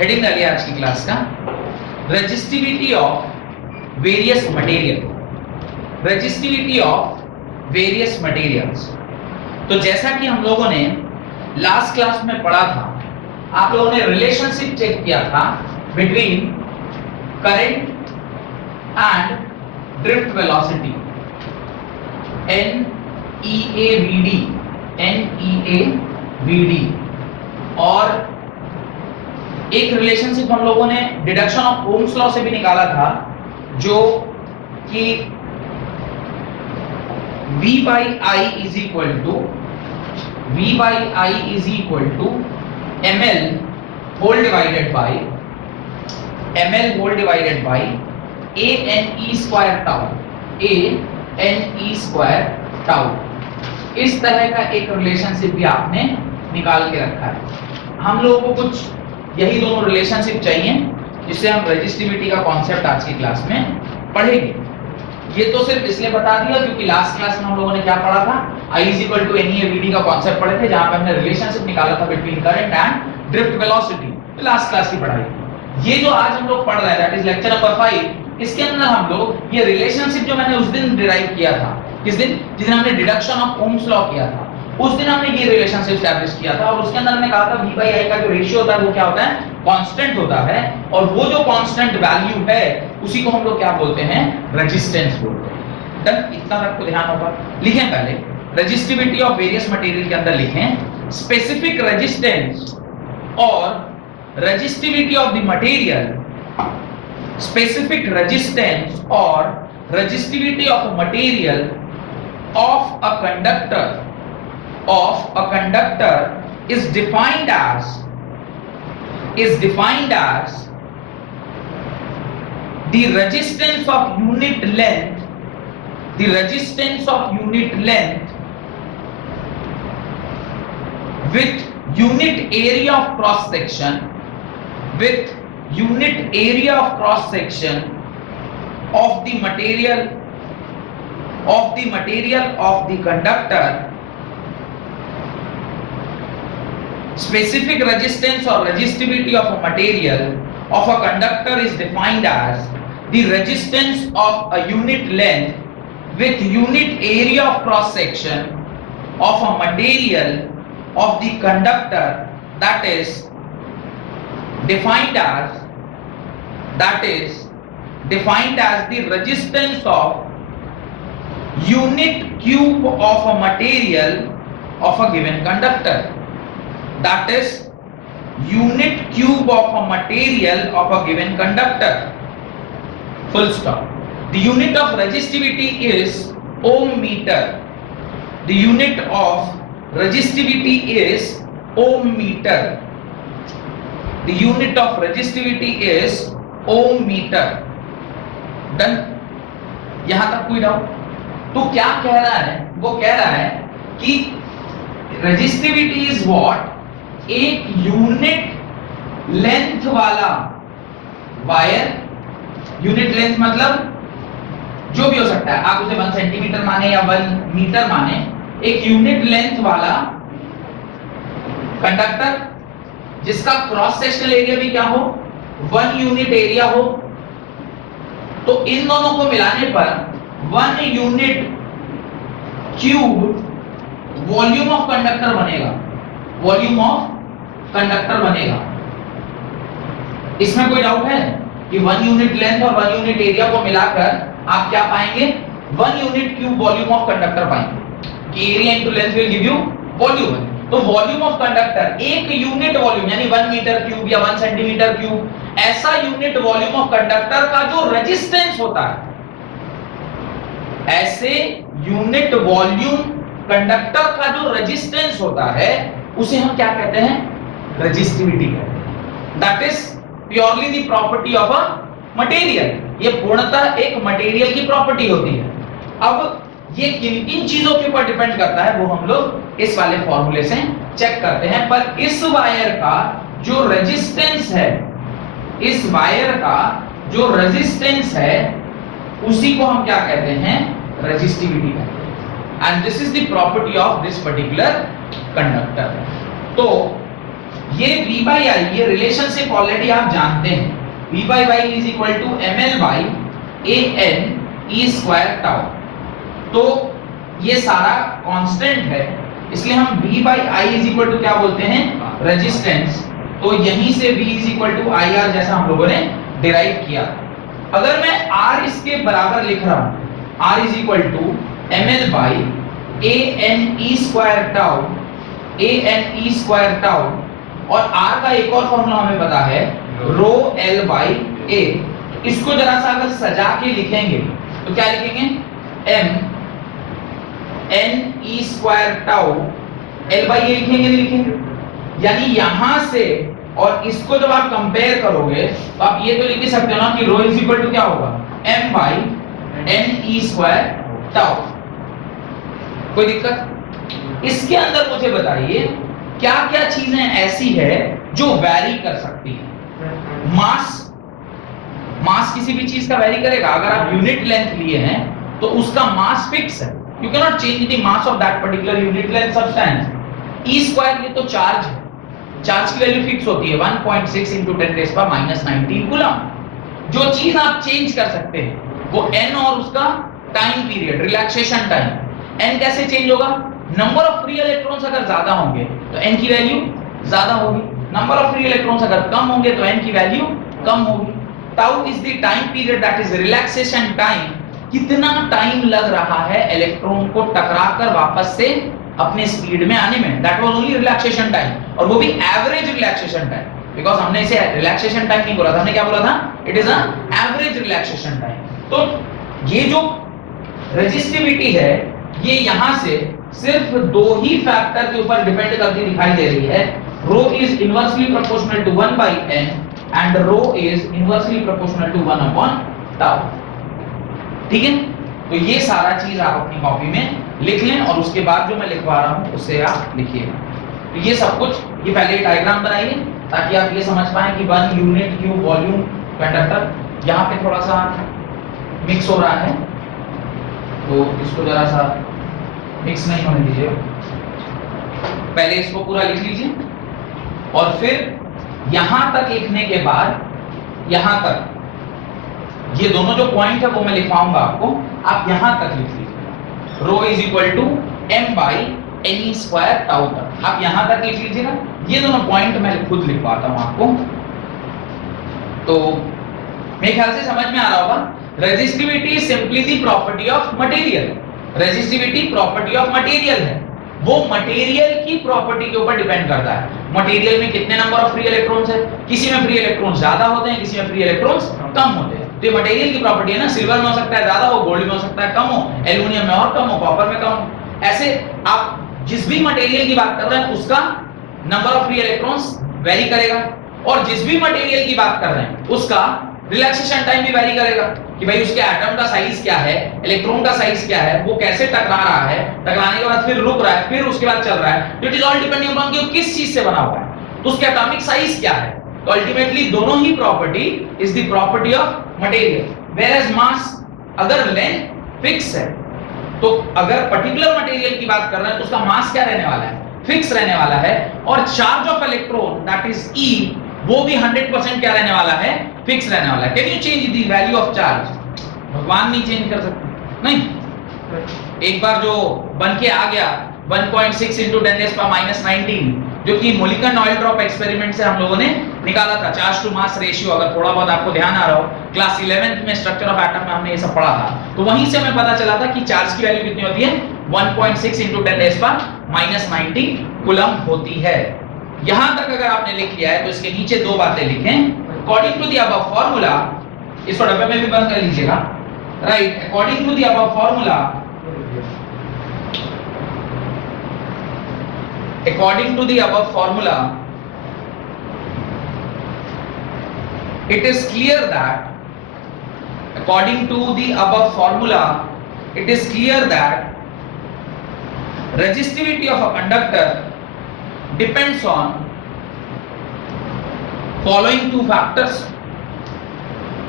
Heading डालिए आज की क्लास का, resistivity of various material. Resistivity of various materials. तो जैसा कि हम लोगों ने लास्ट क्लास में पढ़ा था, आप लोगों ने रिलेशनशिप चेक किया था between current and drift velocity, NEAVD, और एक रिलेशनशिप हम लोगों ने डिडक्शन ऑफ ओम्स लॉ से भी निकाला था, जो कि V by I is equal to ML whole divided by ANE square tau। इस तरह का एक रिलेशनशिप भी आपने निकाल के रखा है। हम लोगों को कुछ यही दोनों रिलेशनशिप चाहिए जिससे हम रेजिस्टिविटी का कॉन्सेप्ट आज की क्लास में पढ़ेंगे। ये तो सिर्फ इसलिए बता दिया क्योंकि लास्ट क्लास में हम लोगों ने क्या पढ़ा था, I is equal to NEAVD का कॉन्सेप्ट पढ़े थे, जहां पे हमने रिलेशनशिप निकाला था between current and drift velocity. Last class की पढ़ाई। ये जो आज हम लोग पढ़ रहे हैं, दैट इज लेक्चर नंबर 5, इसके अंदर हम लोग ये रिलेशनशिप जो मैंने उस दिन डिराइव किया था, किस दिन, जिस दिन हमने डिडक्शन ऑफ ओम्स लॉ किया था, उस दिन हमने ये रिलेशनशिप एस्टैब्लिश किया था। और उसके अंदर हमने कहा था V by I का जो रेशियो होता है वो क्या होता है, कांस्टेंट होता है, और वो जो कांस्टेंट वैल्यू है उसी को हम लोग क्या बोलते हैं, रेजिस्टेंस बोलते हैं। डन, इतना आपको ध्यान होगा। लिखें पहले रेजिस्टिविटी ऑफ वेरियस मटेरियल के अंदर लिखें स्पेसिफिक रेजिस्टेंस और resistivity of the material, specific resistance और resistivity of a material of a conductor is defined as the resistance of unit length with unit area of cross section of the material of the conductor. Specific resistance or resistivity of a material of a conductor is defined as the resistance of a unit length with unit area of cross section of a material of the conductor, that is defined as the resistance of unit cube of a material of a given conductor. That is unit cube of a material of a given conductor. Full stop. The unit of resistivity is ohm meter. The unit of resistivity is ohm meter. The unit of resistivity is ohm meter. Done. यहां तक कोई doubt? तो क्या कह रहा है, वो कह रहा है कि रेजिस्टिविटी इज व्हाट, एक यूनिट लेंथ वाला वायर, यूनिट लेंथ मतलब जो भी हो सकता है, आप उसे 1 सेंटीमीटर माने या 1 मीटर माने, एक यूनिट लेंथ वाला कंडक्टर जिसका क्रॉस सेक्शनल एरिया भी क्या हो, 1 यूनिट एरिया हो, तो इन दोनों को मिलाने पर 1 unit cube volume of conductor बनेगा। इसमें कोई डाउट है कि 1 यूनिट लेंथ और 1 यूनिट एरिया को मिलाकर आप क्या पाएंगे, 1 unit cube volume of conductor पाएंगे कि area into length will give you volume. तो वॉल्यूम ऑफ कंडक्टर, एक यूनिट वॉल्यूम यानी 1 मीटर क्यूब या 1 सेंटीमीटर क्यूब, ऐसा यूनिट वॉल्यूम ऑफ कंडक्टर का जो रेजिस्टेंस होता है, ऐसे यूनिट वॉल्यूम कंडक्टर का जो रेजिस्टेंस होता है उसे हम क्या कहते हैं, रेजिस्टिविटी कहते हैं। That is purely the property of a material. ये पूर्णतः एक मटेरियल की प्रॉपर्टी होती है। अब ये किन किन चीजों के ऊपर डिपेंड करता है वो हम लोग इस वाले फॉर्मूले से चेक करते हैं। पर इस वायर का जो रेजिस्टेंस है, इस वायर का जो रेजिस्टेंस है उसी को हम क्या कहते हैं, रेजिस्टिविटी कहते हैं। And this is the property of this particular conductor. तो ये V by I, ये रिलेशनशिप ऑलरेडी आप जानते हैं, V by Y is equal to ml by an e square tau. तो ये सारा कांस्टेंट है, इसलिए हम V by I is equal to क्या बोलते हैं, रेजिस्टेंस। तो यहीं से V is equal to IR जैसा हम लोगों ने डिराइव किया। अगर मैं R इसके बराबर लिख रहा हूं, R is equal to ml by an e square tau, an e square tau, और R का एक और फॉर्मूला हमें पता है रो L बाई A। इसको जरा सा अगर सजा के लिखेंगे तो क्या लिखेंगे, m n e square tau L by A लिखेंगे, नहीं लिखेंगे? यानी यहां से और इसको जब आप कंपेयर करोगे तो आप ये तो लिख सकते हो ना कि रो इज इक्वल टू क्या होगा, m by n e square tau. कोई दिक्कत? इसके अंदर मुझे बताइए क्या क्या चीजें ऐसी है जो वैरी कर सकती है। मास किसी भी चीज का वैरी करेगा। अगर आप यूनिट लेंथ लिए हैं तो उसका मास फिक्स है, you can not change the mass of that particular unit length substance. E square ये तो चार्ज है, चार्ज की वैल्यू फिक्स होती है 1.6 into 10⁻⁻19 कूलम। जो चीज आप चेंज कर सकते हैं वो n और उसका time period, relaxation time. n कैसे चेंज होगा, नंबर ऑफ फ्री इलेक्ट्रॉन्स अगर ज्यादा होंगे तो n की वैल्यू ज्यादा होगी, नंबर ऑफ फ्री इलेक्ट्रॉन्स अगर कम होंगे तो n की वैल्यू कम होगी। Tau is the time period, that is relaxation time, कितना टाइम लग रहा है इलेक्ट्रॉन को टकराकर वापस से अपने स्पीड में आने में, that was only relaxation time, और वो भी एवरेज रिलैक्सेशन टाइम, बिकॉज़ हमने इसे रिलैक्सेशन टाइम नहीं बोला था, हमने क्या बोला था, it is a average relaxation time. तो ये जो रेजिस्टिविटी है ये यहां से सिर्फ दो ही फैक्टर के ऊपर डिपेंड करती दिखाई दे रही है, rho is inversely proportional to 1/n and rho is inversely proportional to 1/tau। ठीक है, तो ये सारा चीज आप अपनी कॉपी में लिख लें और उसके बाद जो मैं लिखवा रहा हूं उससे आप लिखिएगा। तो ये सब कुछ, ये पहले डायग्राम बनाइए ताकि आप ये समझ पाएं कि 1 यूनिट क्यूब वॉल्यूम कंडक्टर। यहाँ पे थोड़ा सा मिक्स हो रहा है तो इसको जरा सा मिक्स नहीं होने दीजिए। पहले इसको पूरा लिख लीजिए और फिर यहां तक लिखने के बाद यहां तक ये दोनों जो पॉइंट है वो मैं लिखवाऊंगा आपको, आप यहां तक लिख लीजिए। Rho is equal to m by N square tau तक आप यहां तक लिख लीजिएगा। ये दोनों पॉइंट मैं खुद लिखवाता हूं आपको, तो मेरे ख्याल से समझ में आ रहा होगा। Resistivity is simply the property of material. Resistivity property of material है, वो मटेरियल की प्रॉपर्टी के ऊपर डिपेंड करता है। मटेरियल में कितने नंबर ऑफ फ्री इलेक्ट्रॉन्स है, किसी में फ्री इलेक्ट्रॉन्स ज्यादा होते हैं, किसी में फ्री इलेक्ट्रॉन्स कम होते हैं। तो ये मटेरियल की प्रॉपर्टी है ना, सिल्वर में हो सकता है ज्यादा हो, गोल्ड में हो सकता है कम हो, एल्युमिनियम में और कम हो, कॉपर में कम हो। ऐसे आप जिस भी मटेरियल की बात कर रहे हैं उसका number of free electrons very करेगा, और जिस भी मटेरियल की बात कर रहे हैं उसका रिलैक्सेशन टाइम भी वेरी करेगा कि भाई उसके एटम का साइज क्या है, इलेक्ट्रॉन का साइज क्या है, वो कैसे टकरा रहा है, टकराने के बाद फिर रुक रहा है, फिर उसके बाद चल रहा है। It is all depending upon कि वो किस चीज से बना हुआ है, तो उसके एटॉमिक साइज क्या है। तो अल्टीमेटली दोनों ही property is the property of material. Whereas mass, अगर लेंथ फिक्स है तो अगर पर्टिकुलर मटेरियल की बात कर रहे हैं तो उसका मास क्या रहने वाला है, फिक्स रहने वाला है, और charge of electron that is E वो भी 100% क्या रहने वाला है, फिक्स रहने वाला है। Can you change the value of charge? भगवान नहीं चेंज कर सकते, नहीं। एक बार जो बन के आ गया 1.6 into 10⁻⁻19 जो कि मोलिकन ऑयल ड्रॉप एक्सपेरिमेंट से हम लोगों ने निकाला था, चार्ज टू मास रेशियो। अगर थोड़ा बहुत आपको ध्यान आ रहा हो, क्लास 11th में स्ट्रक्चर ऑफ एटम में हमने ये सब पढ़ा था, तो वहीं से हमें पता चला था कि चार्ज की वैल्यू कितनी होती है, 1.6 into 10⁻⁻19 कूलम होती है। यहां तक अगर आपने लिख लिया है तो इसके नीचे दो बातें लिखें। According to the above formula, इसको डब्बे में भी बंद कर लीजिएगा, right. According to the above formula, according to the above formula, it is clear that according to the above formula it is clear that resistivity of a conductor depends on following two factors.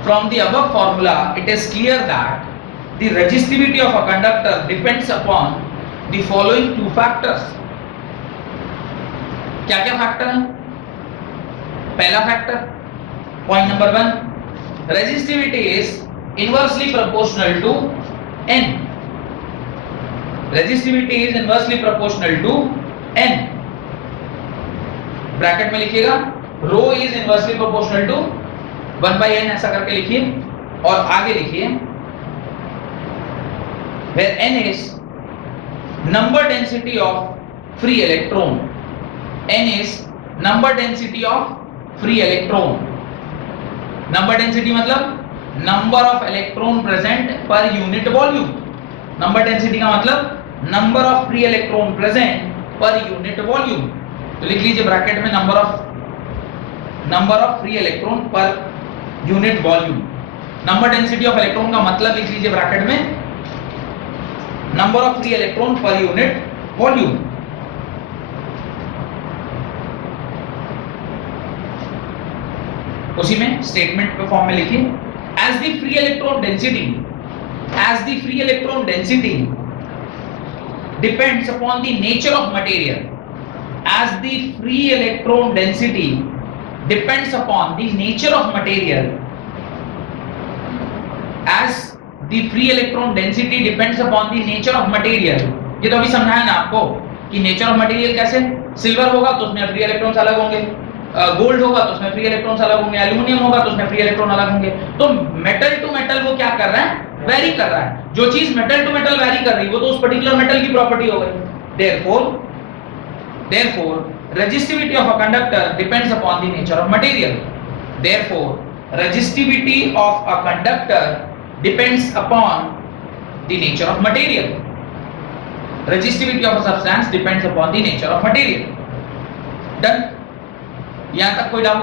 From the above formula it is clear that the resistivity of a conductor depends upon the following two factors. क्या क्या factor हैं? पहला factor, point number 1, resistivity is inversely proportional to n. Resistivity is inversely proportional to n. Bracket में लिखिएगा rho is inversely proportional to 1/n, ऐसा करके लिखिए और आगे लिखिए where n is number density of free electron. n is number density of free electron. number density मतलब number of electron present per unit volume. number density का मतलब number of free electron present per unit volume. तो लिख लीजिए bracket में number of free electron per unit volume. number density of electron का मतलब लिख लीजिए ब्रैकेट में number of free electron per unit volume. उसी में स्टेटमेंट के फॉर्म में लिखिए as the free electron density depends upon the nature of material. As the free electron density depends upon the nature of material. As the free electron density depends upon the nature of material. ये तो अभी समझाया ना आपको कि nature of material कैसे, silver होगा तो उसमें फ्री इलेक्ट्रॉन्स अलग होंगे, गोल्ड होगा तो उसमें फ्री इलेक्ट्रॉन्स अलग होंगे, एल्युमिनियम होगा तो उसमें फ्री इलेक्ट्रॉन अलग होंगे. तो मेटल टू मेटल वो क्या कर रहा है, वेरी कर रहा है. जो चीज मेटल टू मेटल वेरी कर रही है वो तो उस पर्टिकुलर मेटल की प्रॉपर्टी हो गई. therefore resistivity of a conductor depends upon the nature of material. Therefore resistivity of a conductor depends upon the nature of material. Resistivity of a substance depends upon the nature of material. Done? यहां तक कोई doubt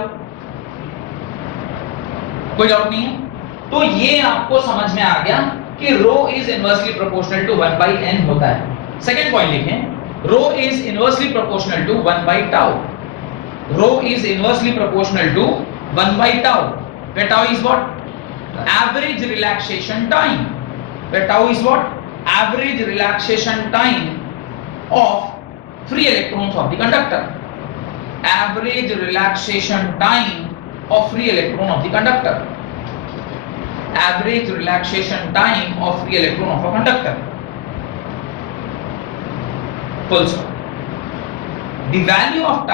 नहीं है? तो ये आपको समझ में आ गया कि rho is inversely proportional to 1/n होता है. सेकंड पॉइंट लिखें, rho is inversely proportional to 1/tau. Rho is inversely proportional to 1/tau. where tau is what? Average relaxation time. Where tau is what? Average relaxation time of free electrons of the conductor. Average relaxation time of free electron of the conductor. Average relaxation time of free electron of a conductor. Full stop. The value of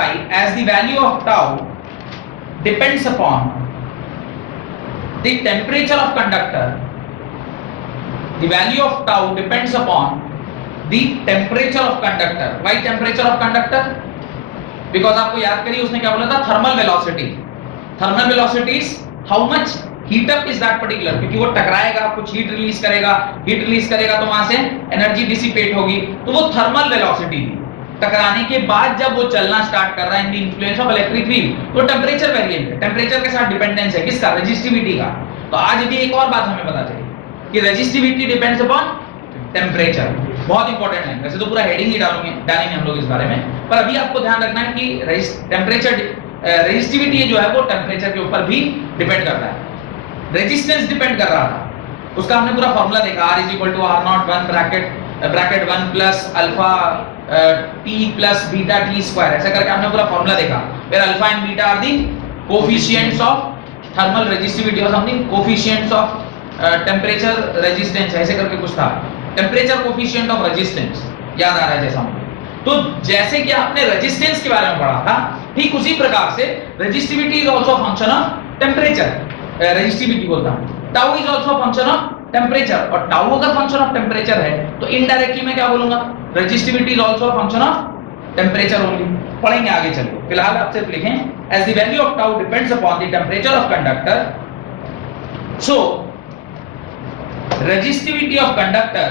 tau depends upon the temperature of conductor. The value of tau depends upon the temperature of conductor. Why temperature of conductor? Because आपको याद करिए उसने क्या बोला था, thermal velocity. Thermal velocity is how much heat up is that particular, क्योंकि वो टकराएगा, कुछ हीट रिलीज करेगा तो वहां से एनर्जी डिसिपेट होगी. तो वो थर्मल वेलोसिटी थी. टकराने के बाद जब वो चलना स्टार्ट कर रहा है in the influence of electric field, तो टेंपरेचर वेरिएंट है. टेंपरेचर के साथ डिपेंडेंस है किसका, रेजिस्टिविटी का. तो आज भी एक और बात हमें पता चली कि रेजिस्टिविटी डिपेंड्स अपॉन टेंपरेचर. बहुत इंपॉर्टेंट है. वैसे तो पूरा हेडिंग ही डालेंगे हम लोग इस बारे में, पर अभी आपको ध्यान रखना है कि टेंपरेचर रेजिस्टिविटी जो है वो टेंपरेचर के ऊपर भी डिपेंड करता है. रेजिस्टेंस डिपेंड कर रहा था, उसका हमने पूरा फॉर्मूला देखा. R = R01 bracket 1 plus alpha t plus beta t square, ऐसा करके हमने पूरा फॉर्मूला देखा. Where alpha and beta are the coefficients of thermal resistivity और something coefficients of temperature resistance, ऐसे करके कुछ था. टेंपरेचर कोएफिशिएंट ऑफ रेजिस्टेंस याद आ रहा है जैसा मुझे. तो जैसे कि आपने रेजिस्टेंस के बारे में पढ़ा था, ठीक उसी प्रकार से resistivity is also function of temperature. Resistivity बोलता हूं, tau is also function of temperature. और टाउ अगर फंक्शन ऑफ टेंपरेचर है तो इनडायरेक्टली मैं क्या बोलूंगा, resistivity is also function of temperature only. पढ़ेंगे आगे चलिए. फिलहाल आप सिर्फ लिखें as the value of tau depends upon the temperature of conductor. So resistivity of conductor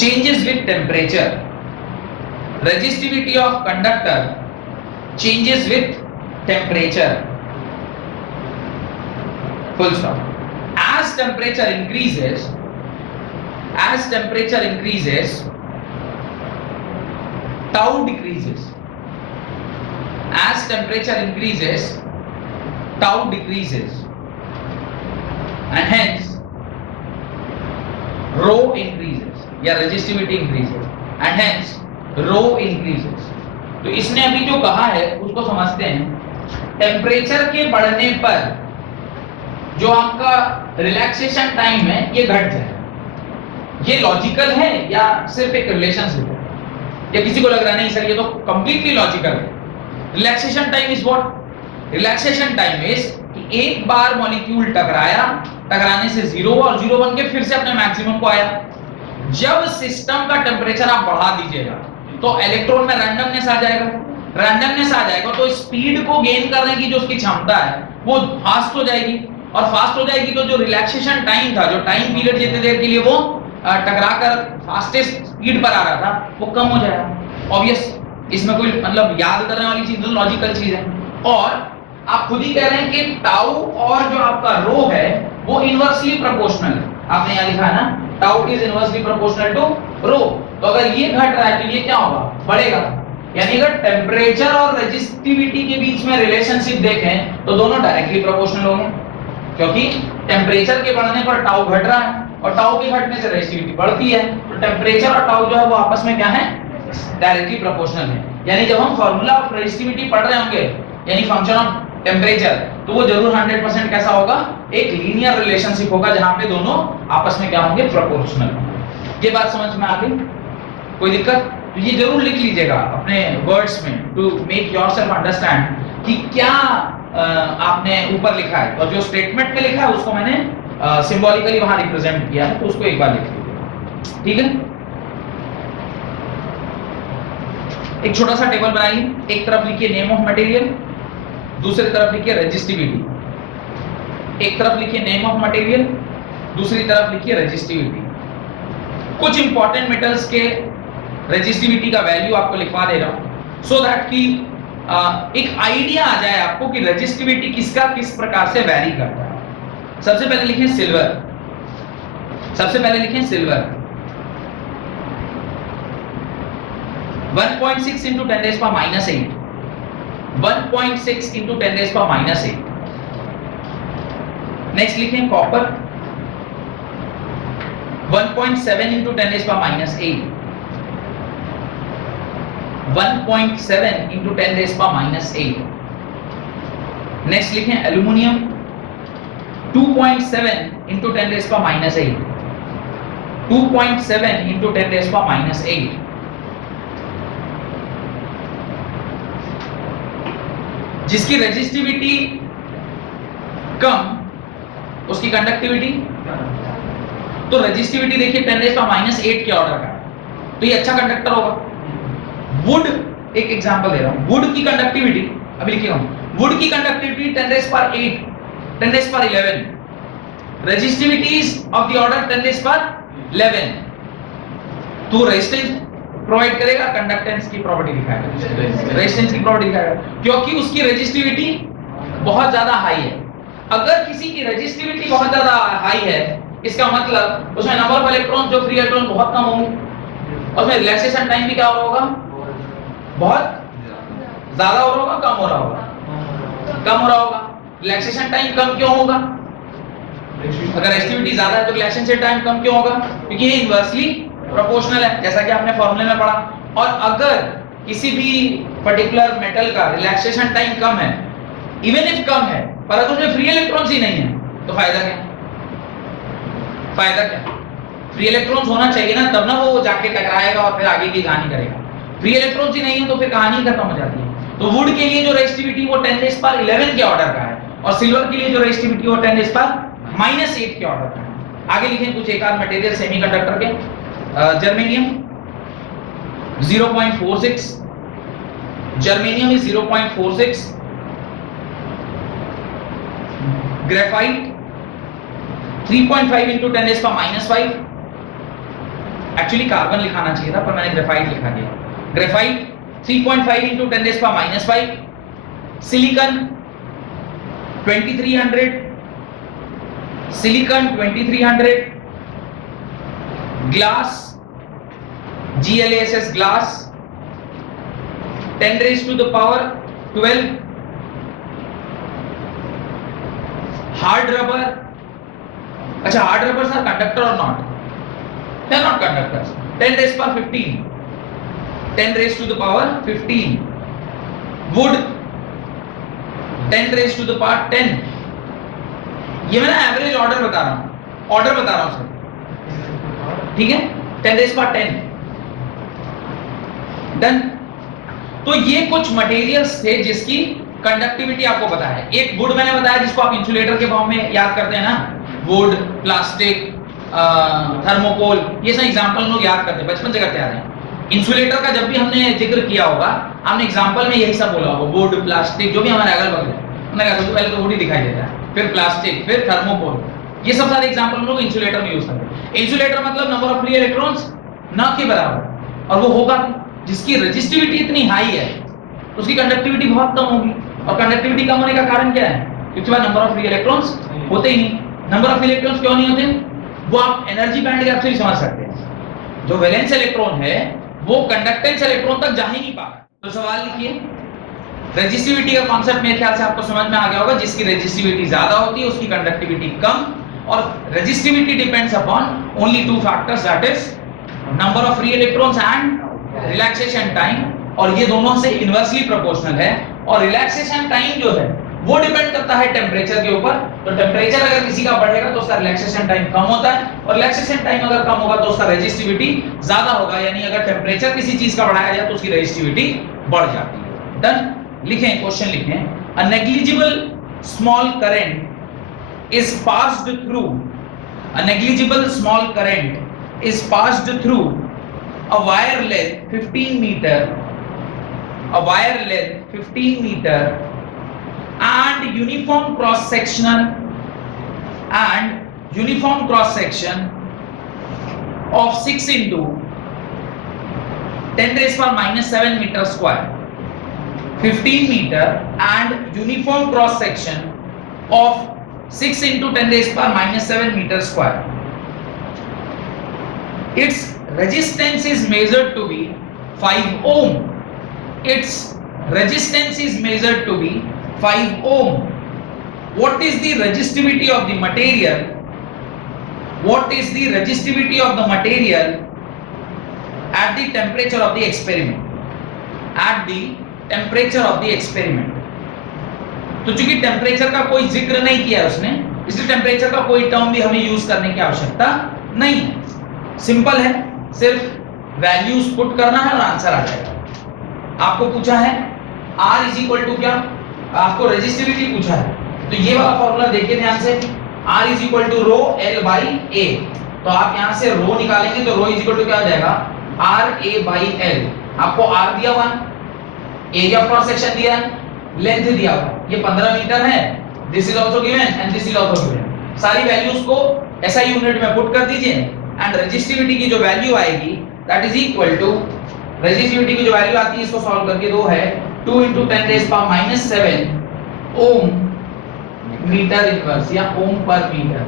changes with temperature. Resistivity of conductor changes with temperature. Full stop. As temperature increases, tau decreases. As temperature increases, tau decreases. And hence rho increases, या resistivity increases, and hence rho increases. तो इसने अभी जो कहा है उसको समझते हैं। टेम्परेचर के बढ़ने पर जो आपका रिलैक्सेशन टाइम है ये घट जाए। ये लॉजिकल है या सिर्फ एक रिलेशनशिप है? या किसी को लग रहा है नहीं सर ये तो कंप्लीटली लॉजिकल है। Relaxation time is what? Relaxation time is कि एक बार मॉलिक्यूल टकराया, टकराने से 0 और 0 बन के फिर से अपने मैक्सिमम को आया। जब सिस्टम का टेम्परेचर आप बढ़ा दीजिएगा तो इलेक्ट्रॉन में रैंडमनेस आ जाएगा। रैंडमनेस आ जाएगा तो स्पीड को गेन करने की जो उसकी क्षमता है वो फास्ट हो जाएगी, और फास्ट हो जाएगी तो जो रिलैक्सेशन टाइम था, जो टाइम पीरियड जितने देर के लिए वो टकराकर फास्टेस्ट स्पीड पर आ रहा था, वो कम हो जाएगा। ऑब्वियस, इसमें कोई मतलब याद करने वाली चीज, लॉजिकल चीज है। और आप खुद ही कह रहे हैं कि टाउ और जो आपका रो है वो इनवर्सली प्रोपोर्शनल है। आपने यहाँ लिखा है ना, tau is inversely proportional to rho. तो अगर ये घट रहा है तो ये क्या होगा? बढ़ेगा। यानी अगर टेम्परेचर और रेजिस्टिविटी के बीच में रिलेशनशिप देखें तो दोनों डायरेक्टली प्रोपोर्शनल होंगे, क्योंकि टेम्परेचर के बढ़ने पर टाउ घट रहा है और टाउ के घटने से रेजिस्टिविटी बढ़ती है। तो टेम्परेचर और टाउ जो है वो आपस में क्या है? डायरेक्टली प्रोपोर्शनल है। यानी जब हम फार्मूला ऑफ रेजिस्टिविटी पढ़ रहे होंगे, यानी फंक्शन ऑफ टेम्परेचर, तो वो जरूर 100% कैसा होगा? एक लीनियर रिलेशनशिप होगा जहां पे दोनों आपस में क्या होंगे? प्रोपोर्शनल। ये बात समझ में आ गई? कोई दिक्कत? तो ये जरूर लिख लीजिएगा अपने वर्ड्स में टू मेक योरसेल्फ अंडरस्टैंड कि क्या आपने ऊपर लिखा है, और जो स्टेटमेंट में लिखा है उसको मैंने सिंबॉलिकली वहां रिप्रेजेंट किया है, तो उसको एक बार लिख लीजिए। ठीक है? एक छोटा सा टेबल बनाइए। एक तरफ लिखिए नेम ऑफ मटेरियल, दूसरी तरफ लिखिए रेजिस्टिविटी। एक तरफ लिखिए नेम ऑफ मटेरियल, दूसरी तरफ लिखिए रेजिस्टिविटी। कुछ इंपॉर्टेंट मेटल्स के रेजिस्टिविटी का वैल्यू आपको लिखवा दे रहा हूं, सो दैट कि एक आइडिया आ जाए आपको कि रेजिस्टिविटी किसका किस प्रकार से वैरी करता है। सबसे पहले लिखें सिल्वर। सबसे पहले लिखें silver. 1.6 into 10 raised power minus 8, 1.6 into 10 raised power minus 8। Next लिखें copper, 1.7 into 10 raised power minus 8, 1.7 into 10 raised power minus 8। Next लिखें aluminium, 2.7 into 10 raised power minus 8, 2.7 into 10 raised power minus 8। जिसकी रेजिस्टिविटी कम, उसकी conductivity. तो resistivity देखिए 10 raised power minus 8 के order का, तो ये अच्छा कंडक्टर होगा। वुड, एक एग्जांपल दे रहा हूं, वुड की कंडक्टिविटी अभी लिखिएगा, वुड की conductivity 10 raised power 8, 10 raised power 11, resistivity is of the order 10 raised power 11। तो रेजिस्टेंस प्रोवाइड करेगा, कंडक्टेंस की प्रॉपर्टी दिखाएगा, रेजिस्टेंस की प्रॉपर्टी दिखाएगा, क्योंकि उसकी रेजिस्टिविटी बहुत ज्यादा हाई है। अगर किसी की रेजिस्टिविटी बहुत ज्यादा हाई है, इसका मतलब उसमें नंबर ऑफ इलेक्ट्रॉन, जो फ्री इलेक्ट्रॉन बहुत कम होंगे, और उसमें रिलैक्सेशन टाइम भी क्या हो रहा होगा? बहुत ज्यादा हो रहा होगा, कम हो रहा होगा? कम हो रहा होगा। रिलैक्सेशन टाइम कम क्यों होगा? अगर रेजिस्टिविटी ज्यादा है तो रिलैक्सेशन टाइम कम क्यों होगा? क्योंकि ये इनवर्सली प्रोपोर्शनल है, जैसा कि आपने फॉर्मूले में पढ़ा। और अगर किसी भी पर्टिकुलर मेटल का रिलैक्सेशन टाइम कम है, इवन इफ कम है, पर अगर उसमें फ्री इलेक्ट्रॉन्स ही नहीं है, तो फायदा क्या? फायदा क्या? फ्री इलेक्ट्रॉन्स होना चाहिए ना, तब ना वो जाके टकराएगा और फिर आगे की कहानी करेगा। फ्री इलेक्ट्रॉन्स ही नहीं है तो फिर कहानी खत्म हो जाती है। तो वुड के लिए जो रेजिस्टिविटी वो 10 raised power 11 के ऑर्डर का है, और सिल्वर के लिए जो रेजिस्टिविटी वो 10 raised power minus 8 के ऑर्डर का है। आगे लिखें कुछ एक आध मटेरियल सेमीकंडक्टर के। Germanium 0.46, germanium is 0.46, graphite 3.5 into 10 raised power minus 5। Actually carbon लिखाना चाहिए था, पर मैंने ग्रेफाइट लिखा दिया। Graphite 3.5 into 10 raised power minus 5। Silicon 2300, silicon 2300। Glass, GLASS glass 10 raised to the power 12। Hard rubber, अच्छा हार्ड रबर्स आर कंडक्टर और not? they are not conductors। 10 raised power 15, 10 raised to the power 15। Would 10 raised to the power 10, ये मैं ना average order बता रहा हूं, sir, ठीक है, 10 raised to 10 डन। तो ये कुछ मटेरियल्स थे जिसकी कंडक्टिविटी आपको पता है। एक वुड मैंने बताया जिसको आप इंसुलेटर के फॉर्म में याद करते हैं ना, वुड, प्लास्टिक, थर्मोकोल, ये सब एग्जांपल हम लोग याद करते हैं, बचपन से करते आ रहे हैं। इंसुलेटर का जब भी हमने जिक्र किया होगा, हमने एग्जांपल में यही सब बोला होगा, वुड, प्लास्टिक, जो भी हमारे अगल बगल है, हमने कहा सबसे पहले तो वुड ही दिखाई देता है, फिर प्लास्टिक, फिर थर्मोकोल, ये सब सारे एग्जांपल हम लोग इंसुलेटर में यूज करते हैं। इंसुलेटर मतलब नंबर ऑफ फ्री इलेक्ट्रॉन्स न के बराबर, और वो होगा जिसकी रेजिस्टिविटी इतनी हाई है तो उसकी कंडक्टिविटी बहुत कम होगी, और कंडक्टिविटी कम होने का कारण क्या है? क्योंकि वह नंबर ऑफ फ्री इलेक्ट्रॉन्स होते ही नहीं। नंबर ऑफ इलेक्ट्रॉन्स क्यों नहीं होते? वो आप एनर्जी बैंड गैप से भी समझ सकते हैं। जो वैलेंस इलेक्ट्रॉन है वो कंडक्टेंस इलेक्ट्रॉन तक जा ही नहीं पा रहा। तो सवाल लिखिए, रेजिस्टिविटी का कांसेप्ट मेरे ख्याल से आपको समझ में आ गया होगा। जिसकी रेजिस्टिविटी ज्यादा होती है उसकी कंडक्टिविटी कम, और resistivity depends upon only two factors, that is number of free electrons and relaxation time, और ये दोनों से इनवर्सली प्रोपोर्शनल है। और रिलैक्सेशन टाइम जो है वो डिपेंड करता है टेम्परेचर के ऊपर। तो टेम्परेचर अगर किसी का बढ़ेगा तो उसका रिलैक्सेशन टाइम कम होता है, और रिलैक्सेशन टाइम अगर कम होगा तो उसका रेजिस्टिविटी ज्यादा होगा। यानी अगर टेम्परेचर किसी चीज का बढ़ाया जाए तो उसकी रेजिस्टिविटी बढ़ जाती है। डन। लिखें, क्वेश्चन लिखें। A negligible small current is passed through, a negligible small current is passed through a wire length 15 meter, a wire length 15 meter and uniform cross section of 6 into 10 raised power minus 7 meter square, 15 meter and uniform cross section of 6 into 10 raised power minus 7 meter square. Its resistance is measured to be 5 ohm. Its resistance is measured to be 5 ohm. What is the resistivity of the material? What is the resistivity of the material at the temperature of the experiment? At the temperature of the experiment. तो चूंकि temperature का कोई जिक्र नहीं किया है उसने, इसलिए टेम्परेचर का कोई टर्म भी हमें यूज करने की आवश्यकता नहीं है। सिंपल है, सिर्फ वैल्यूज पुट करना है और आंसर आ जाएगा। आपको पूछा है R इज इक्वल टू क्या, आपको रेजिस्टिविटी पूछा है, तो ये वाला फॉर्मूला देखिए ध्यान से, R is equal to rho L by A। तो आप यहां से रो निकालेंगे तो रो इज इक्वल टू क्या हो जाएगा, RA बाई L। आपको R दिया हुआ, एरिया ऑफ क्रॉस सेक्शन दिया है, लेंथ दिया हुआ, ये 15 मीटर है, this is also given and this is also given. सारी वैल्यूज को SI यूनिट में पुट कर दीजिए, एंड रेजिस्टिविटी की जो वैल्यू आएगी that is equal to, resistivity की जो वैल्यू आती है इसको सॉल्व करके दो है 2 into 10 raised power minus 7 ohm metre inverse, या ओम पर मीटर,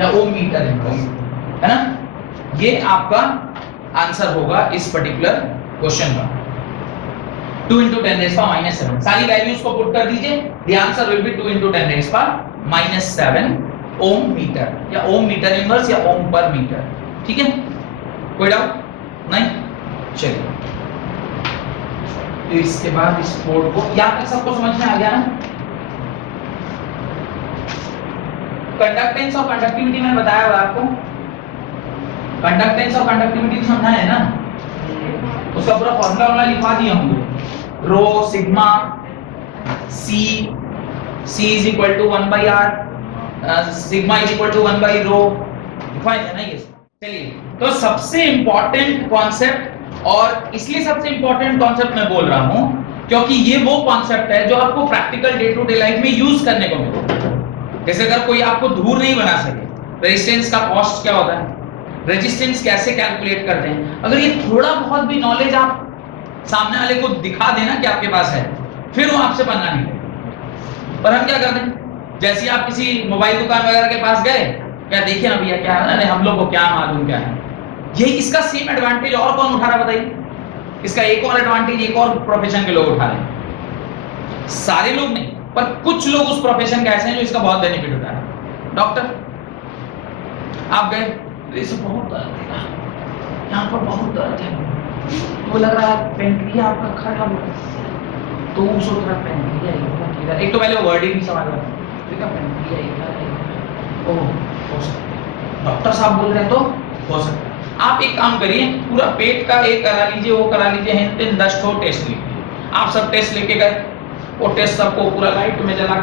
या ओम मीटर इनवर्स, है ना। ये आपका आंसर होगा इस पर्टिकुलर क्वेश्चन का, 2 into 10 raised power minus 7। सारी वैल्यूज को पुट कर दीजिए, the answer will be 2 into 10 raised power minus 7 ohm metre, या ओम मीटर इनवर्स, या ओम पर मीटर। ठीक है, कोई डाउट नहीं? चलिए, तो इसके बाद इस कोड को यहां तक सबको समझ में आ गया ना। कंडक्टेंस और कंडक्टिविटी मैंने बताया हुआ आपको, कंडक्टेंस और कंडक्टिविटी समझा है ना, उसका पूरा फॉर्मूला लिखवा दिया हूं, rho sigma C is equal to 1 by R, sigma is equal to 1 by rho, define है ना ये। चलिए, तो सबसे इंपॉर्टेंट कॉन्सेप्ट, और इसलिए सबसे इंपॉर्टेंट कॉन्सेप्ट मैं बोल रहा हूं क्योंकि ये वो कॉन्सेप्ट है जो आपको practical day to day life में यूज करने को मिले। जैसे अगर कोई आपको धूर नहीं बना सके, रेजिस्टेंस का कॉस्ट क्या होता है, रेजिस्टेंस कैसे कैलकुलेट करते हैं, अगर ये थोड़ा बहुत भी नॉलेज आप सामने वाले को दिखा देना कि आपके पास है, फिर वो आपसे पंगा नहीं लेगा। पर हम क्या करते हैं, जैसे आप किसी मोबाइल दुकान वगैरह के पास गए, क्या देखिए ना भैया क्या है ना, हम लोग को क्या मालूम क्या है, यही इसका सेम एडवांटेज और कौन उठा रहा बताइए, इसका एक और एडवांटेज एक और प्रोफेशन के लोग उठा रहे हैं। सारे लोग नहीं, पर कुछ लोग उस प्रोफेशन के ऐसे हैं जो इसका बहुत बेनिफिट उठा रहे हैं। डॉक्टर, आप गए, इसे बहुत दर्द है, यहाँ पर बहुत दर्द है, वो लग रहा है पेंक्रिया आपका खराब हो गया, तो उसको थोड़ा पेंटिया एक तो पहले वर्ड ही नहीं समझ रहा, ठीक है, पेंटिया हो सकता है, डॉक्टर साहब बोल रहे हैं तो हो सकता है। आप एक काम करिए, पूरा पेट का एक करा लीजिए, वो करा लीजिए, हैं 10 ठो टेस्ट लिख लीजिए। आप सब टेस्ट लेके गए, वो टेस्ट सबको पूरा लाइट में जला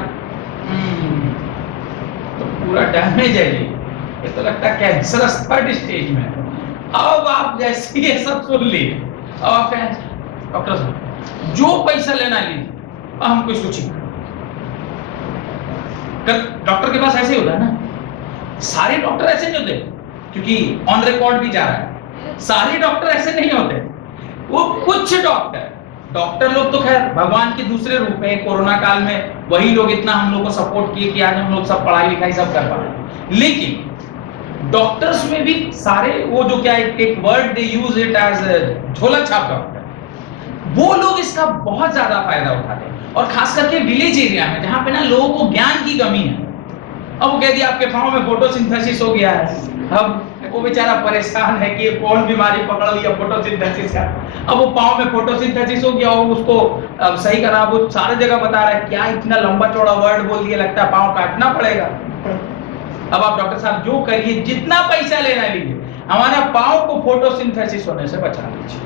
तो पूरा डैमेज है ये तो लगता है कैंसरस 3rd स्टेज में। अब आप जैसे ये सब सुन लिए, अब आप डॉक्टर साहब जो पैसा लेना लीजिए, हमको इसको ठीक कर। डॉक्टर के पास ऐसे ही होता है ना, सारे डॉक्टर ऐसे नहीं होते, क्योंकि ऑन रिकॉर्ड भी जा रहा है, सारे डॉक्टर ऐसे नहीं होते, वो कुछ डॉक्टर लोग तो खैर भगवान के दूसरे रूप में, कोरोना काल में वही लोग इतना हम लोग को सपोर्ट किए कि आज हम लोग सब पढ़ाई लिखाई सब कर पा रहे हैं। लेकिन डॉक्टर्स में भी सारे वो जो क्या एक word they use it as झोला छाप डॉक्टर, वो लोग इसका बहुत ज्यादा फायदा उठाते हैं, और खास करके विलेज एरिया में जहां पे ना लोगों को ज्ञान की कमी है। अब वो कह दिया आपके पाँव में फोटोसिंथेसिस हो गया है, अब वो बेचारा परेशान है कि ये कौन बीमारी पकड़ ली है फोटोसिंथेसिस का। अब वो पाँव में फोटोसिंथेसिस हो गया, वो उसको अब सही करा, वो सारे जगह बता रहा है, क्या इतना लंबा चौड़ा वर्ड बोल दिया, लगता है पाँव काटना पड़ेगा। अब आप डॉक्टर साहब जो करिए, जितना पैसा लेना लीजिए, हमारा पाँव को फोटोसिंथेसिस होने से बचा लीजिए।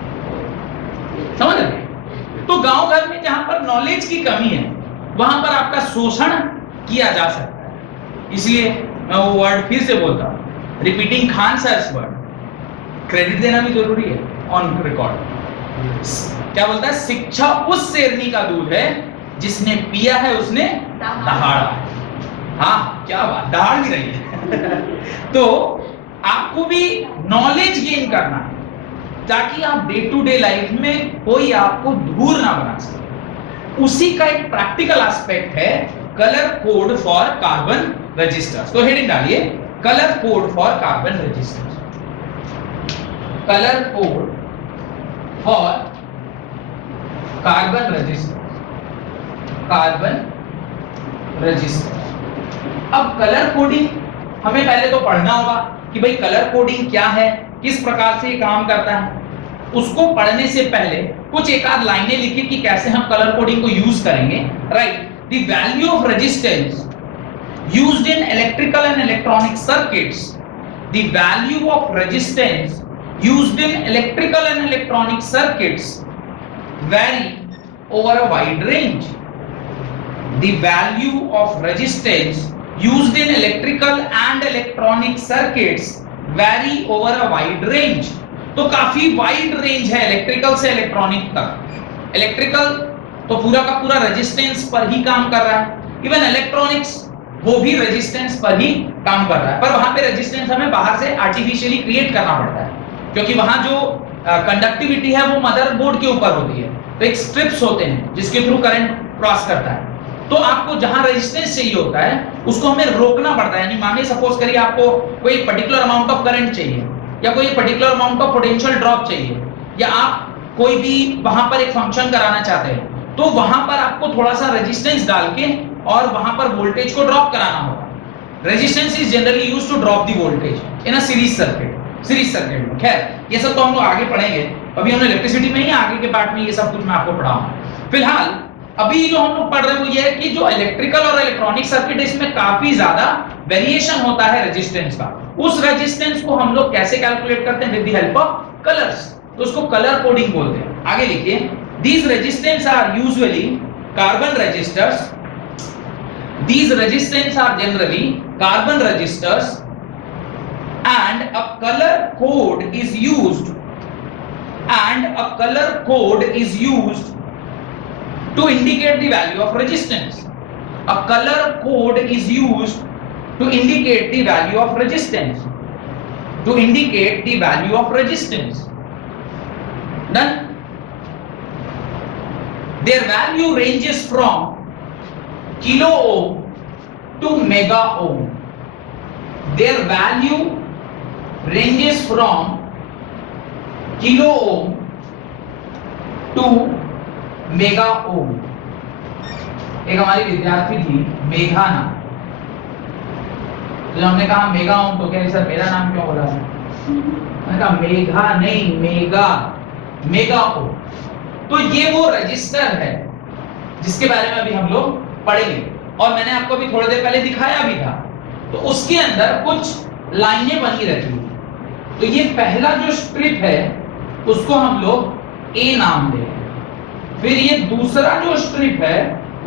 समझ रहे? तो गांव घर में जहां पर नॉलेज की कमी है, वहां पर आपका शोषण किया जा सकता है। इसलिए मैं वो वर्ड फिर से बोलता हूं, repeating Khan sir's word, credit देना भी जरूरी है ऑन रिकॉर्ड। क्या बोलता है? शिक्षा उस शेरनी का दूध है जिसने पिया है उसने दहाड़ा। हाँ, क्या बात, दहाड़ भी रही है। तो आपको भी नॉलेज गेन करना है ताकि आप डे टू डे लाइफ में कोई आपको धूर ना बना सके। उसी का एक प्रैक्टिकल एस्पेक्ट है colour code for carbon resistors. तो हेडिंग डालिए, colour code for carbon resistors. Colour code for carbon resistors, carbon resistor. अब कलर कोडिंग हमें पहले तो पढ़ना होगा कि भाई कलर कोडिंग क्या है, किस प्रकार से ये काम करता है। उसको पढ़ने से पहले कुछ एक आध लाइनें लिखिए कि कैसे हम कलर कोडिंग को यूज करेंगे। Right, the value of resistance used in electrical and electronic circuits, the value of resistance used in electrical and electronic circuits vary over a wide range. The value of resistance used in electrical and electronic circuits vary over a wide range. तो काफी wide range है electrical से electronic तक। Electrical तो पूरा का पूरा resistance पर ही काम कर रहा है, इवन इलेक्ट्रॉनिक्स वो भी रेजिस्टेंस पर ही काम कर रहा है, पर वहां पे रेजिस्टेंस हमें बाहर से आर्टिफिशियली क्रिएट करना पड़ता है, क्योंकि वहां जो कंडक्टिविटी है वो मदरबोर्ड के ऊपर होती है। तो एक स्ट्रिप्स होते हैं जिसके थ्रू करंट क्रॉस करता है। तो आपको जहां रेजिस्टेंस चाहिए होता है उसको हमें रोकना पड़ता है। यानी मानिए सपोज करिए आपको कोई पर्टिकुलर अमाउंट ऑफ करंट चाहिए, या कोई particular amount of potential drop चाहिए, या आप कोई भी वहां पर एक फंक्शन कराना चाहते हैं, तो वहां पर आपको थोड़ा सा रेजिस्टेंस डाल के और वहां पर वोल्टेज को ड्रॉप कराना होगा। Resistance is generally used to drop the voltage in a series circuit. Series circuit में खैर ये सब तो हम लोग आगे पढ़ेंगे, अभी हमने इलेक्ट्रिसिटी में ही आगे के पार्ट में ये सब कुछ मैं आपको पढ़ाऊंगा। फिलहाल अभी जो हम लोग पढ़ रहे हैं वो ये है कि जो इलेक्ट्रिकल और इलेक्ट्रॉनिक सर्किट है इसमें काफी ज्यादा वेरिएशन होता है रेजिस्टेंस का। उस रेजिस्टेंस को हम लोग कैसे कैलकुलेट करते हैं? With the help of colours. तो उसको कलर कोडिंग बोलते हैं। आगे लिखिए, these resistance are usually carbon resistors, these resistance are generally carbon resistors and a color code is used to indicate the value of resistance. A color code is used to indicate the value of resistance, to indicate the value of resistance. Done. Their value ranges from kilo ohm to mega ohm. Their value ranges from kilo ohm to mega ohm. एक हमारी विद्यार्थी थी मेघा नाम, तो हमने कहा mega ohm तो क्या सर मेरा नाम क्यों बोला? मैंने कहा मेघा नहीं, मेगा, मेगा ओम। तो ये वो रजिस्टर है जिसके बारे में अभी हम लोग पढ़ेंगे और मैंने आपको अभी थोड़ी देर पहले दिखाया भी था। तो उसके अंदर कुछ लाइनें बनी रहती है। तो ये पहला जो स्ट्रिप है उसको हम लोग ए नाम दे रहे हैं। फिर ये दूसरा जो स्ट्रिप है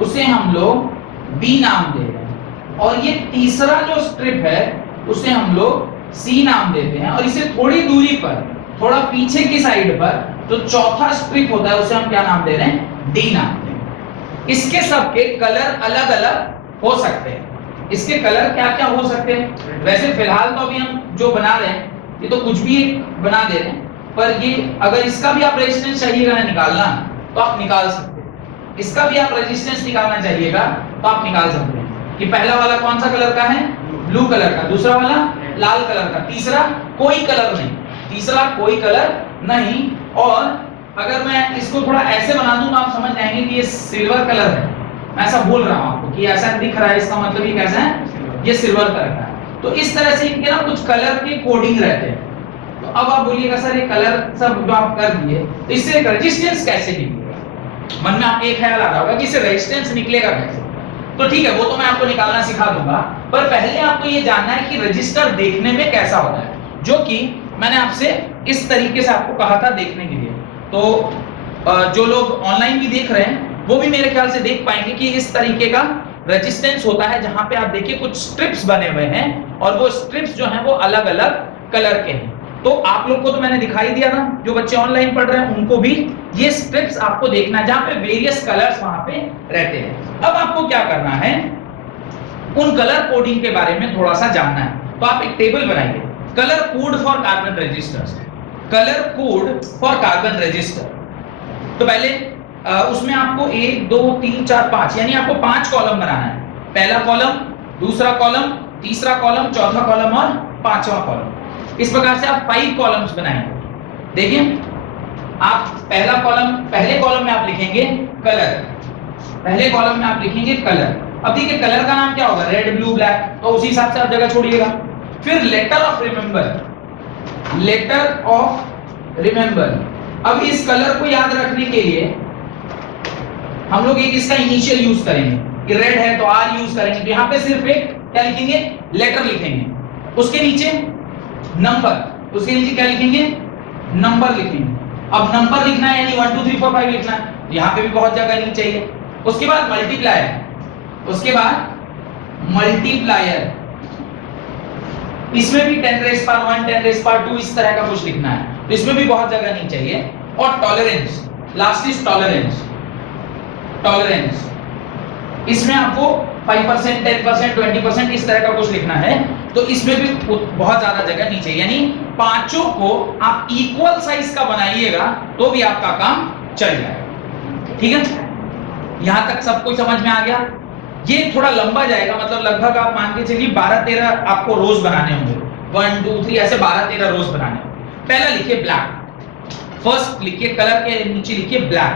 उसे हम लोग बी नाम दे रहे हैं और ये तीसरा जो स्ट्रिप है उसे हम लोग सी नाम देते हैं। और इसे थोड़ी दूरी पर, थोड़ा पीछे की साइड पर जो चौथा स्ट्रिप होता है उसे हम क्या नाम दे रहे हैं, डी नाम दे रहे हैं। इसके सबके कलर अलग अलग हो सकते हैं। इसके कलर क्या क्या हो सकते हैं, वैसे फिलहाल तो अभी हम जो बना रहे हैं ये तो कुछ भी बना दे रहे हैं, पर ये अगर इसका भी आप रेजिस्टेंस चाहिएगा ना निकालना तो आप निकाल सकते हैं। इसका भी आप रेजिस्टेंस निकालना चाहिएगा तो आप निकाल सकते हैं कि पहला वाला कौन सा कलर का है, ब्लू कलर का, दूसरा वाला लाल कलर का, तीसरा कोई कलर नहीं, तीसरा कोई कलर नहीं। और अगर मैं इसको थोड़ा ऐसे बना दूं तो आप समझ जाएंगे कि ये सिल्वर कलर है। मैं ऐसा बोल रहा हूं आपको कि ऐसा दिख रहा है, इसका मतलब ये कैसा है, ये सिल्वर कलर का है। तो इस तरह से इनके ना कुछ कलर के कोडिंग रहते हैं। तो अब आप बोलिएगा सर ये कलर सब जो आप कर दिए तो इससे रेजिस्टेंस कैसे निकलेगा, मन में आपके ख्याल आ रहा होगा कि इससे रेजिस्टेंस निकलेगा कैसे। तो ठीक है, वो तो मैं आपको निकालना सिखा दूंगा, पर पहले आपको ये जानना है कि रजिस्टर देखने में कैसा होता है, जो कि मैंने आपसे इस तरीके से आपको कहा था देखने के लिए। तो जो लोग ऑनलाइन भी देख रहे हैं वो भी मेरे ख्याल से देख पाएंगे कि इस तरीके का रेजिस्टेंस होता है, जहां पे आप देखिए कुछ स्ट्रिप्स बने हुए हैं और वो स्ट्रिप्स जो हैं वो अलग अलग कलर के हैं। तो आप लोग को तो मैंने दिखाई दिया ना, जो बच्चे ऑनलाइन पढ़ रहे हैं उनको भी ये स्ट्रिप्स आपको देखना है, जहां पे वेरियस कलर्स वहां पे रहते हैं। अब आपको क्या करना है, उन कलर कोडिंग के बारे में थोड़ा सा जानना है। तो आप एक टेबल बनाइए, colour code for carbon resistors, colour code for carbon resistor. तो पहले उसमें आपको 1 2 3 4 5 यानी आपको 5 कॉलम बनाना है। पहला कॉलम, दूसरा कॉलम, तीसरा कॉलम, चौथा कॉलम और पांचवा कॉलम। इस प्रकार से आप 5 कॉलम्स बनाएंगे। देखिए आप पहला कॉलम, पहले कॉलम में आप लिखेंगे कलर, पहले कॉलम में आप लिखेंगे कलर। अब देखिए कलर का नाम क्या होगा, रेड ब्लू ब्लैक, तो उसी हिसाब से आप जगह छोड़िएगा। फिर letter of remember, letter of remember. अब इस कलर को याद रखने के लिए हम लोग एक इसका इनिशियल यूज करेंगे कि रेड है तो आर यूज करेंगे। तो यहाँ पे सिर्फ एक क्या लिखेंगे, लेटर लिखेंगे, उसके नीचे नंबर, उसके नीचे क्या लिखेंगे, नंबर लिखेंगे। अब नंबर लिखना है यानी 1 2 3 4 5 लिखना है, यहाँ पे भी बहुत जगह नहीं चाहिए। उसके बाद मल्टीप्लायर, उसके बाद मल्टीप्लायर, इसमें भी 10 रेज़ पावर 1 10 रेज़ पावर 2 इस तरह का कुछ लिखना है, तो इसमें भी बहुत जगह नहीं चाहिए। और tolerance, last is tolerance, tolerance इसमें आपको 5% 10% 20% इस तरह का कुछ लिखना है, तो इसमें भी बहुत ज्यादा जगह नहीं चाहिए। यानी पांचों को आप इक्वल साइज का बनाइएगा तो भी आपका काम चल जाएगा। ठीक है, यहां तक सब कुछ समझ में आ गया। ये थोड़ा लंबा जाएगा, मतलब लगभग आप मान के चलिए 12-13 आपको रोज बनाने होंगे, 1 2 3 ऐसे 12-13 रोज बनाने होंगे। पहला लिखिए ब्लैक, फर्स्ट लिखिए कलर के नीचे लिखिए ब्लैक।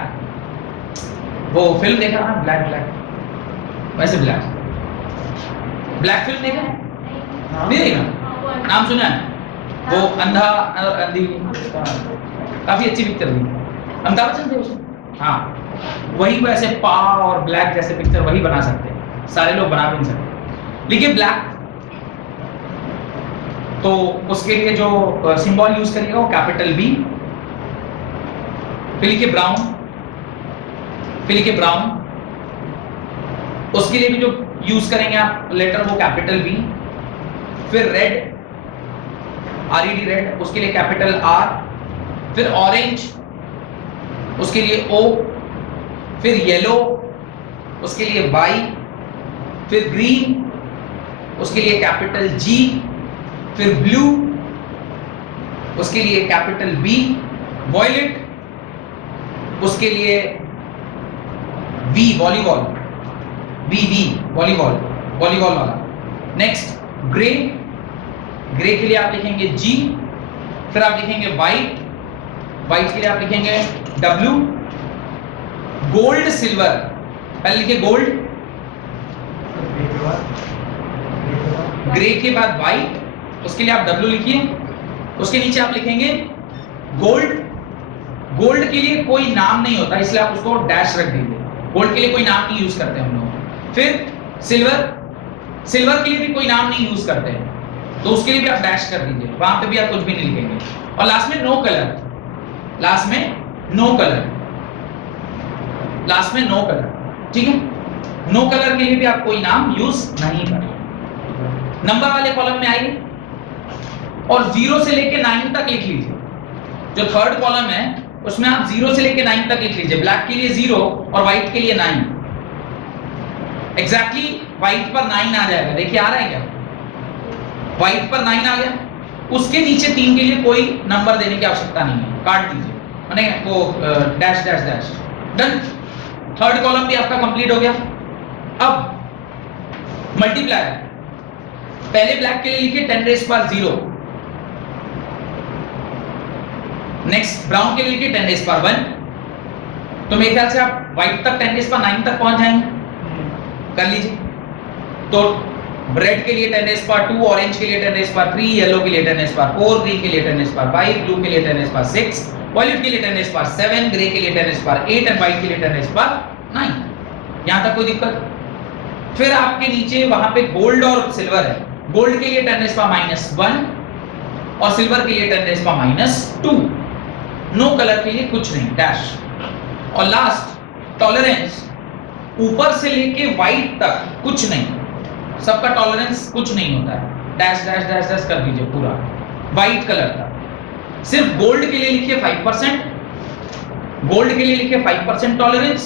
वो फिल्म देखा ना, ब्लैक ब्लैक, वैसे ब्लैक, ब्लैक फिल्म देखा है? नहीं देखा, नाम सुना है? वो अंधा और अंधी, काफी अच्छी पिक्चर थी, अमिताभ बच्चन थे उसमें। हाँ, वही वैसे पा और ब्लैक जैसे पिक्चर वही बना सकते हैं, सारे लोग बना भी नहीं सकते। लिखिए ब्लैक, तो उसके लिए जो सिंबल यूज करिएगा वो कैपिटल बी। फिर लिखिए ब्राउन, फिर लिखिए ब्राउन, उसके लिए भी जो यूज करेंगे आप लेटर वो कैपिटल बी। फिर रेड, RED रेड, उसके लिए कैपिटल R। फिर ऑरेंज, उसके लिए O। फिर येलो, उसके लिए Y। फिर ग्रीन, उसके लिए कैपिटल G। फिर ब्लू, उसके लिए कैपिटल B। वॉयलेट, उसके लिए V, volleyball, VV, volleyball, volleyball वाला। नेक्स्ट ग्रे, ग्रे के लिए आप लिखेंगे G। फिर आप लिखेंगे व्हाइट, व्हाइट के लिए आप लिखेंगे W। गोल्ड सिल्वर, पहले लिखिए गोल्ड, ग्रे के बाद व्हाइट, उसके लिए आप W लिखिए, उसके नीचे आप लिखेंगे गोल्ड। गोल्ड के लिए कोई नाम नहीं होता इसलिए आप उसको डैश रख दीजिए, गोल्ड के लिए कोई नाम नहीं यूज करते हम लोग। फिर सिल्वर के लिए भी कोई नाम नहीं यूज करते हैं, तो उसके लिए भी आप डैश कर दीजिए, वहां पे भी आप कुछ भी नहीं लिखेंगे। और लास्ट में नो कलर, लास्ट में नो कलर, लास्ट में नो कलर, ठीक है। नो कलर के लिए भी आप कोई नाम यूज नहीं करें। नंबर वाले कॉलम में आइए और 0 से लेके 9 तक लिख लीजिए। जो थर्ड कॉलम है उसमें आप 0 से लेके 9 तक लिख लीजिए। ब्लैक के लिए 0 और व्हाइट के लिए 9। एग्जैक्टली व्हाइट पर 9 आ जाएगा, देखिए आ रहा है क्या, व्हाइट पर 9 आ गया। उसके नीचे 3 के लिए कोई नंबर देने की आवश्यकता नहीं है, काट दीजिए, माने वो dash dash dash, done. Third column भी आपका कंप्लीट हो गया। अब मल्टीप्लायर, पहले ब्लैक के लिए लिखिए 10⁻0, नेक्स्ट ब्राउन के लिए लिखिए 10⁻1। तो मेरे ख्याल से आप व्हाइट तक 10⁻9 तक पहुंच जाएंगे, कर लीजिए। तो रेड के लिए 10⁻2, ऑरेंज के लिए 10⁻3, येलो के लिए 10⁻4, ग्रीन के लिए 10⁻5, ब्लू के लिए 10⁻6, वॉयलेट के लिए 10⁻7, ग्रे के लिए 10⁻8 एंड व्हाइट के लिए 10⁻9। यहां तक कोई दिक्कत? फिर आपके नीचे वहां पे गोल्ड और सिल्वर है। गोल्ड के लिए 10⁻1 और सिल्वर के लिए 10⁻2। नो कलर के लिए कुछ नहीं, डैश। और लास्ट टॉलरेंस, ऊपर से लेके व्हाइट तक कुछ नहीं, सबका टॉलरेंस कुछ नहीं होता है, डैश डैश डैश डैश कर दीजिए पूरा व्हाइट कलर का। सिर्फ गोल्ड के लिए लिखिए 5%, गोल्ड के लिए लिखिए 5% टॉलरेंस,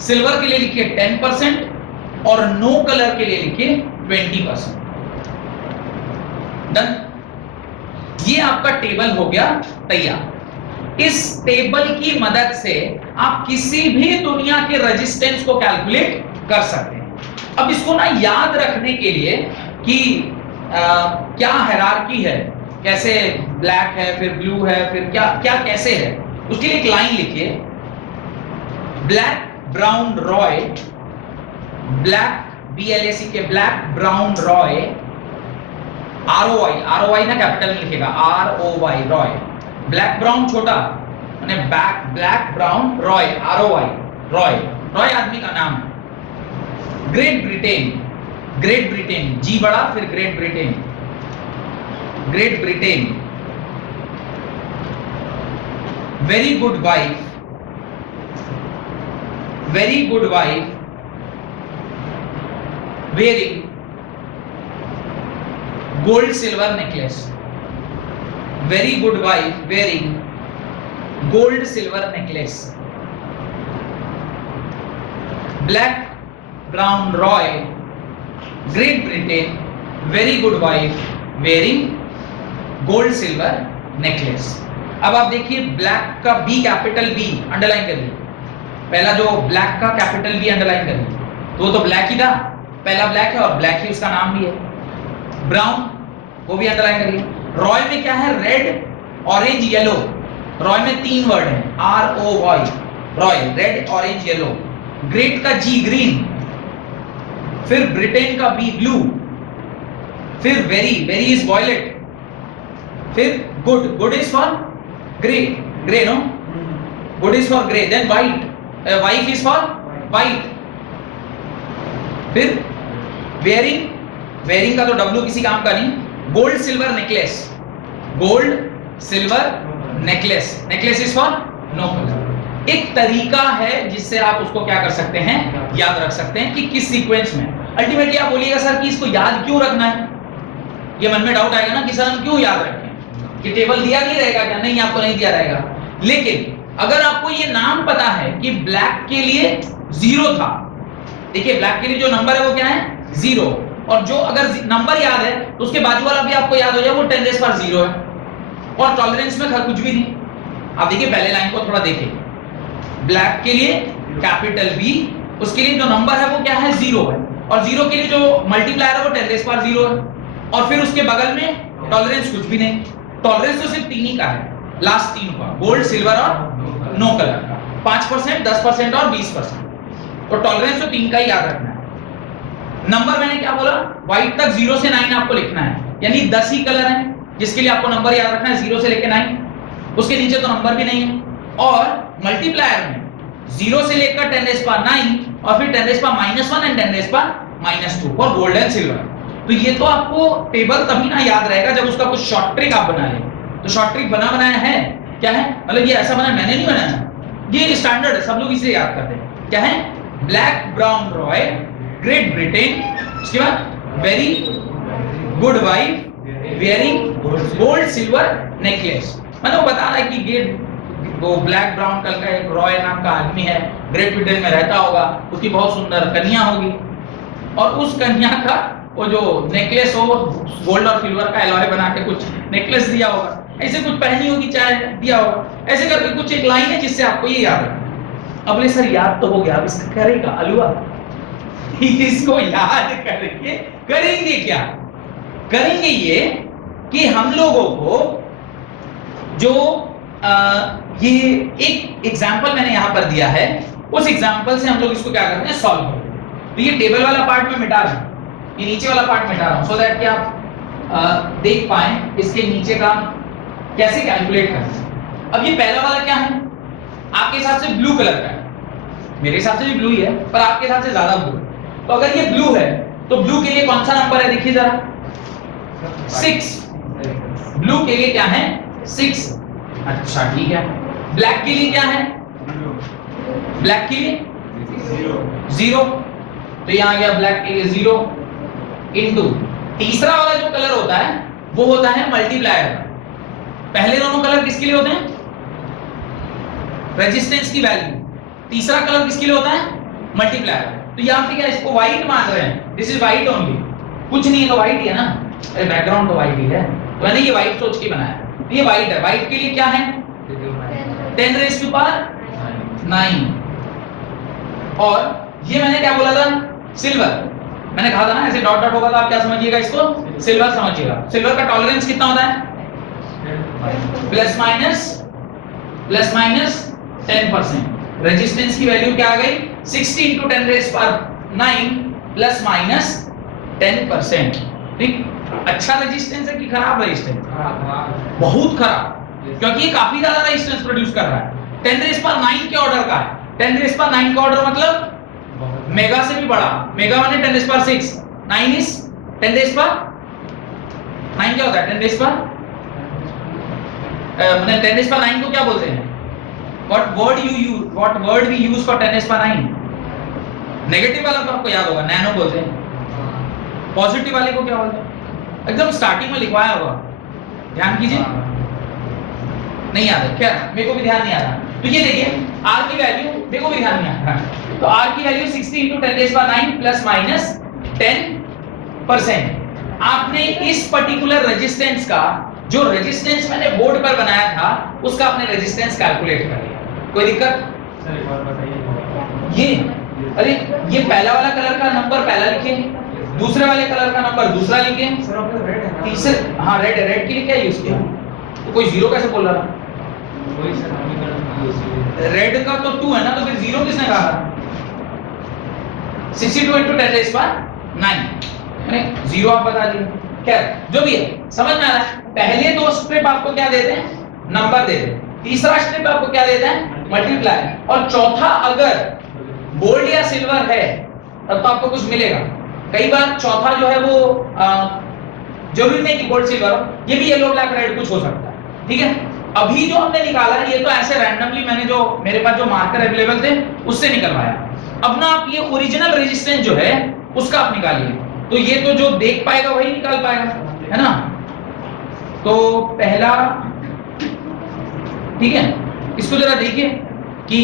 सिल्वर के लिए लिखिए 10% और नो कलर के लिए लिखिए 20%। डन। ये आपका टेबल हो गया तैयार। इस टेबल की मदद से आप किसी भी दुनिया के रेजिस्टेंस को कैलकुलेट कर सकते हैं। अब इसको ना याद रखने के लिए कि क्या हायरार्की है, कैसे ब्लैक है फिर ब्लू है फिर क्या क्या कैसे है, उसके लिए एक लाइन लिखिए, black brown Roy, black BLAC के ब्लैक ब्राउन रॉय, ROY ना कैपिटल में लिखेगा, ROY रॉय, ब्लैक ब्राउन छोटा माने black brown Roy, ROY Roy, Roy आदमी का नाम। Great Britain, great Britain, G बड़ा फिर great Britain, great Britain. Very good wife, very good wife wearing gold silver necklace, very good wife wearing gold silver necklace. Black brown Roy, great Britain, very good wife wearing gold silver necklace. अब आप देखिए black का B capital B underline करिए, पहला जो black का capital B underline करिए, तो वो तो ब्लैक ही था, पहला ब्लैक है और ब्लैक ही उसका नाम भी है। ब्राउन वो भी अंडरलाइन करिए। रॉय में क्या है, रेड ऑरेंज येलो, रॉय में 3 वर्ड है, ROY ROY, red orange yellow. Great का G ग्रीन, फिर ब्रिटेन का B ब्लू, फिर वेरी, वेरी इज वॉयलेट, फिर good, good is for grey, grey no, good is for grey, then white, wife is for white, फिर wearing, wearing का तो W किसी काम का नहीं, gold silver necklace, gold silver necklace, necklace is for no colour. एक तरीका है जिससे आप उसको क्या कर सकते हैं, याद रख सकते हैं कि किस सीक्वेंस में। अल्टीमेटली आप बोलिएगा सर कि इसको याद क्यों रखना है, ये मन में डाउट आएगा ना कि सर हम क्यों याद रखें, कि टेबल दिया नहीं रहेगा क्या? नहीं, आपको नहीं दिया रहेगा। लेकिन अगर आपको ये नाम पता है कि ब्लैक के लिए 0 था, देखिए ब्लैक के लिए जो नंबर है वो क्या है 0, और जो अगर नंबर याद है तो उसके बाजू वाला भी आपको याद हो जाए, वो 10⁻0 है, और टॉलरेंस में कुछ भी नहीं। आप देखिए पहले लाइन को थोड़ा देखिए, ब्लैक के लिए कैपिटल B, उसके लिए जो नंबर है वो क्या है 0 है, और 0 के लिए जो मल्टीप्लायर है वो 10⁻0 है, और फिर उसके बगल में टॉलरेंस कुछ भी नहीं। टॉलरेंस तो सिर्फ 3 ही का है, लास्ट 3 का, गोल्ड सिल्वर और नो कलर का, 5%, 10% और 20%। तो टॉलरेंस तो 3 का ही याद रखना है। नंबर मैंने क्या बोला, व्हाइट तक 0 से 9 आपको लिखना है, यानी 10 ही कलर है जिसके लिए आपको नंबर याद रखना है 0 से लेकर 9, उसके नीचे तो नंबर भी नहीं है। और मल्टीप्लायर में 0 से लेकर 10⁻⁹ और फिर 10⁻⁻1 and 10⁻⁻2 for gold and silver. तो ये तो आपको टेबल तभी ना याद रहेगा जब उसका कुछ शॉर्ट ट्रिक आप बना लें। तो शॉर्ट ट्रिक बनाया है क्या है, मतलब ये ऐसा बना, मैंने नहीं बनाया, ये स्टैंडर्ड है, सब लोग इसे याद करते हैं। क्या है? Black brown Roy, great Britain, उसके बाद very good wife wearing gold silver necklace. मतलब बता रहा है कि ये वो ब्लैक ब्राउन कलर का एक रॉय नाम का आदमी है, ग्रेट ब्रिटेन में रहता होगा, उसकी बहुत सुंदर कन्या होगी और उस कन्या का वो जो नेकलेस हो गोल्ड और सिल्वर का एलॉय बना के कुछ नेकलेस दिया होगा, ऐसे कुछ पहनी होगी, चाहे दिया होगा, ऐसे करके कुछ एक लाइन है जिससे आपको ये याद है। अब बोले सर याद तो हो गया, अब इसका करेगा अलुआ इसको याद करके करेंगे क्या? करेंगे ये कि हम लोगों को जो ये एक एग्जांपल मैंने यहां पर दिया है, उस एग्जांपल से हम लोग इसको क्या करते हैं, सॉल्व करते हैं। तो ये टेबल वाला पार्ट में मिटा रहा हूं, ये नीचे वाला पार्ट मिटा रहा हूं, सो दैट कि आप देख पाए इसके नीचे का कैसे कैलकुलेट करते हैं। अब ये पहला वाला क्या है, आपके हिसाब से ब्लू कलर का है, मेरे हिसाब से भी ब्लू ही है, पर आपके हिसाब से ज्यादा ब्लू। तो अगर ये ब्लू है तो ब्लू के लिए कौन सा नंबर है, देखिए जरा, 6। ब्लू के लिए क्या है, 6। अच्छा ठीक है। ब्लैक के लिए क्या है, ब्लैक के लिए 0। तो यहां आ गया ब्लैक के लिए 0 इनटू तीसरा वाला जो कलर होता है वो होता है मल्टीप्लायर। पहले दोनों कलर किसके लिए होते हैं, रेजिस्टेंस की वैल्यू। तीसरा कलर किसके लिए होता है, मल्टीप्लायर। तो यहां पे क्या इसको व्हाइट मान रहे हैं, दिस इज व्हाइट ओनली, कुछ नहीं है तो व्हाइट ही है ना, अरे बैकग्राउंड तो व्हाइट ही है, तो मैंने ये व्हाइट सोच के बनाया। ये व्हाइट है, व्हाइट के लिए क्या है 10⁻⁹ और ये मैंने क्या बोला था, सिल्वर। मैंने कहा था ना ऐसे डॉट डॉट होगा तो आप क्या समझिएगा, इसको सिल्वर समझिएगा। सिल्वर का टॉलरेंस कितना होता है, प्लस माइनस 10%। रेजिस्टेंस की वैल्यू क्या आ गई, 60 × 10⁻⁹ प्लस माइनस 10%। ठीक, अच्छा रेजिस्टेंस है कि खराब रेजिस्टेंस, बहुत खराब, क्योंकि ये काफी ज्यादा रेजिस्टेंस प्रोड्यूस कर रहा है। 10⁻⁹ के ऑर्डर का है, 10⁻⁹ का ऑर्डर मतलब मेगा से भी बड़ा, मेगा माने 10⁻⁶, 9 इज 10⁻⁹ क्या होता है, 10⁻⁹ मतलब 10⁻⁹ को क्या बोलते हैं, what word we use for 10⁻⁹? Negative वाला तो आपको याद होगा, नैनो बोलते हैं। पॉजिटिव वाले को क्या बोलते हैं, एकदम स्टार्टिंग में लिखवाया होगा, ध्यान कीजिए, नहीं याद है, क्या मेरे को भी ध्यान नहीं आ रहा। तो ये देखिए r की वैल्यू मेरे को भी ध्यान नहीं आ रहा, तो r की वैल्यू 60 × 10⁻⁹ प्लस माइनस 10%। आपने इस पर्टिकुलर रेजिस्टेंस का, जो रेजिस्टेंस मैंने बोर्ड पर बनाया था, उसका आपने रेजिस्टेंस कैलकुलेट कर लिया। कोई दिक्कत? सर एक और बताइए, ये अरे ये पहला वाला कलर का नंबर पहला लिखे, दूसरे वाले कलर का नंबर दूसरा लिखे, तीसरे, हाँ रेड है, रेड के लिए क्या यूज किया, तो कोई 0 कैसे बोल रहा था, रेड का तो 2 है ना, तो फिर 0 किसने कहा, 62 × 10⁻⁹ यानी 0 आप बता दिए। खैर जो भी है, समझ में आ रहा है। पहले दो स्ट्रिप आपको क्या देते हैं, नंबर देते हैं, तीसरा स्ट्रिप आपको क्या देते हैं, मल्टीप्लाई, और चौथा अगर गोल्ड या सिल्वर है तब तो आपको कुछ मिलेगा। कई बार चौथा जो है वो जरूरी नहीं कि गोल्ड सिल्वर हो, ये भी येलो ब्लैक रेड कुछ हो सकता है। ठीक है, अभी जो हमने निकाला है ये तो ऐसे रैंडमली मैंने जो मेरे पास जो मार्कर अवेलेबल थे उससे निकलवाया। अब ना आप ये ओरिजिनल रेजिस्टेंस जो है उसका आप निकालिए, तो ये तो जो देख पाएगा वही निकाल पाएगा, है ना। तो पहला, ठीक है, इसको जरा देखिए कि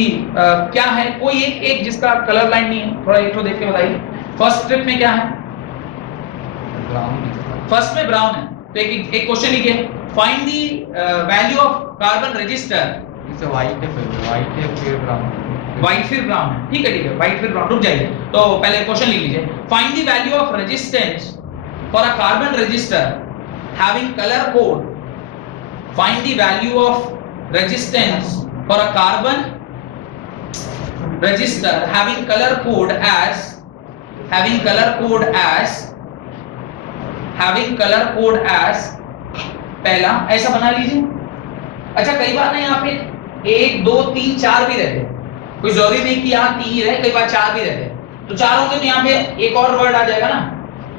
क्या है, कोई एक जिसका कलर लाइन नहीं है, थोड़ा एक तो देख के बताइए। फर्स्ट स्ट्रिप में क्या है, फर्स्ट में ब्राउन है, तो एक क्वेश्चन लिखिए, find the value of carbon register. इसे व्हाइट है फिर ब्राउन, व्हाइट फिर ब्राउन है, ठीक है, व्हाइट फिर ब्राउन। रुक जाइए, तो पहले क्वेश्चन लिख लीजिए, find the value of resistance for a carbon register having colour code. Find the value of resistance for a carbon register having color code as पहला ऐसा बना लीजिए। अच्छा कई बार ना यहाँ पे 1 2 3 4 भी रहते हैं, कोई जरूरी नहीं कि यहाँ 3 ही रहे, कई बार 4 भी रहते, तो 4 होंगे तो यहाँ पे एक और वर्ड आ जाएगा ना,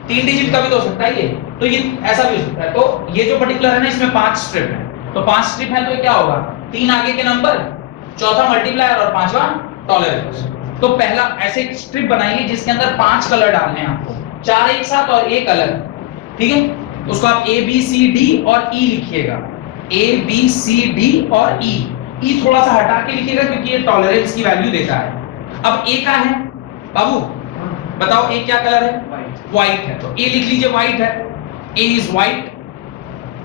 3 डिजिट का भी तो हो सकता है ये, तो ये ऐसा भी हो सकता है। तो ये जो पर्टिकुलर है ना, इसमें 5 स्ट्रिप है, तो 5 स्ट्रिप है तो क्या होगा, 3 आगे के नंबर, चौथा मल्टीप्लायर और 5वां टॉलरेंस। तो पहला ऐसे एक स्ट्रिप बनाइए जिसके अंदर 5 कलर डालने हैं आपको, 4 एक साथ और एक अलग, ठीक है। उसको आप A B C D और E लिखिएगा, A B C D और E थोड़ा सा हटा के लिखिएगा क्योंकि ये टॉलरेंस की वैल्यू देता है। अब A का है बाबू, बताओ A क्या कलर है, व्हाइट है, तो A लिख लीजिए व्हाइट है, A इज व्हाइट।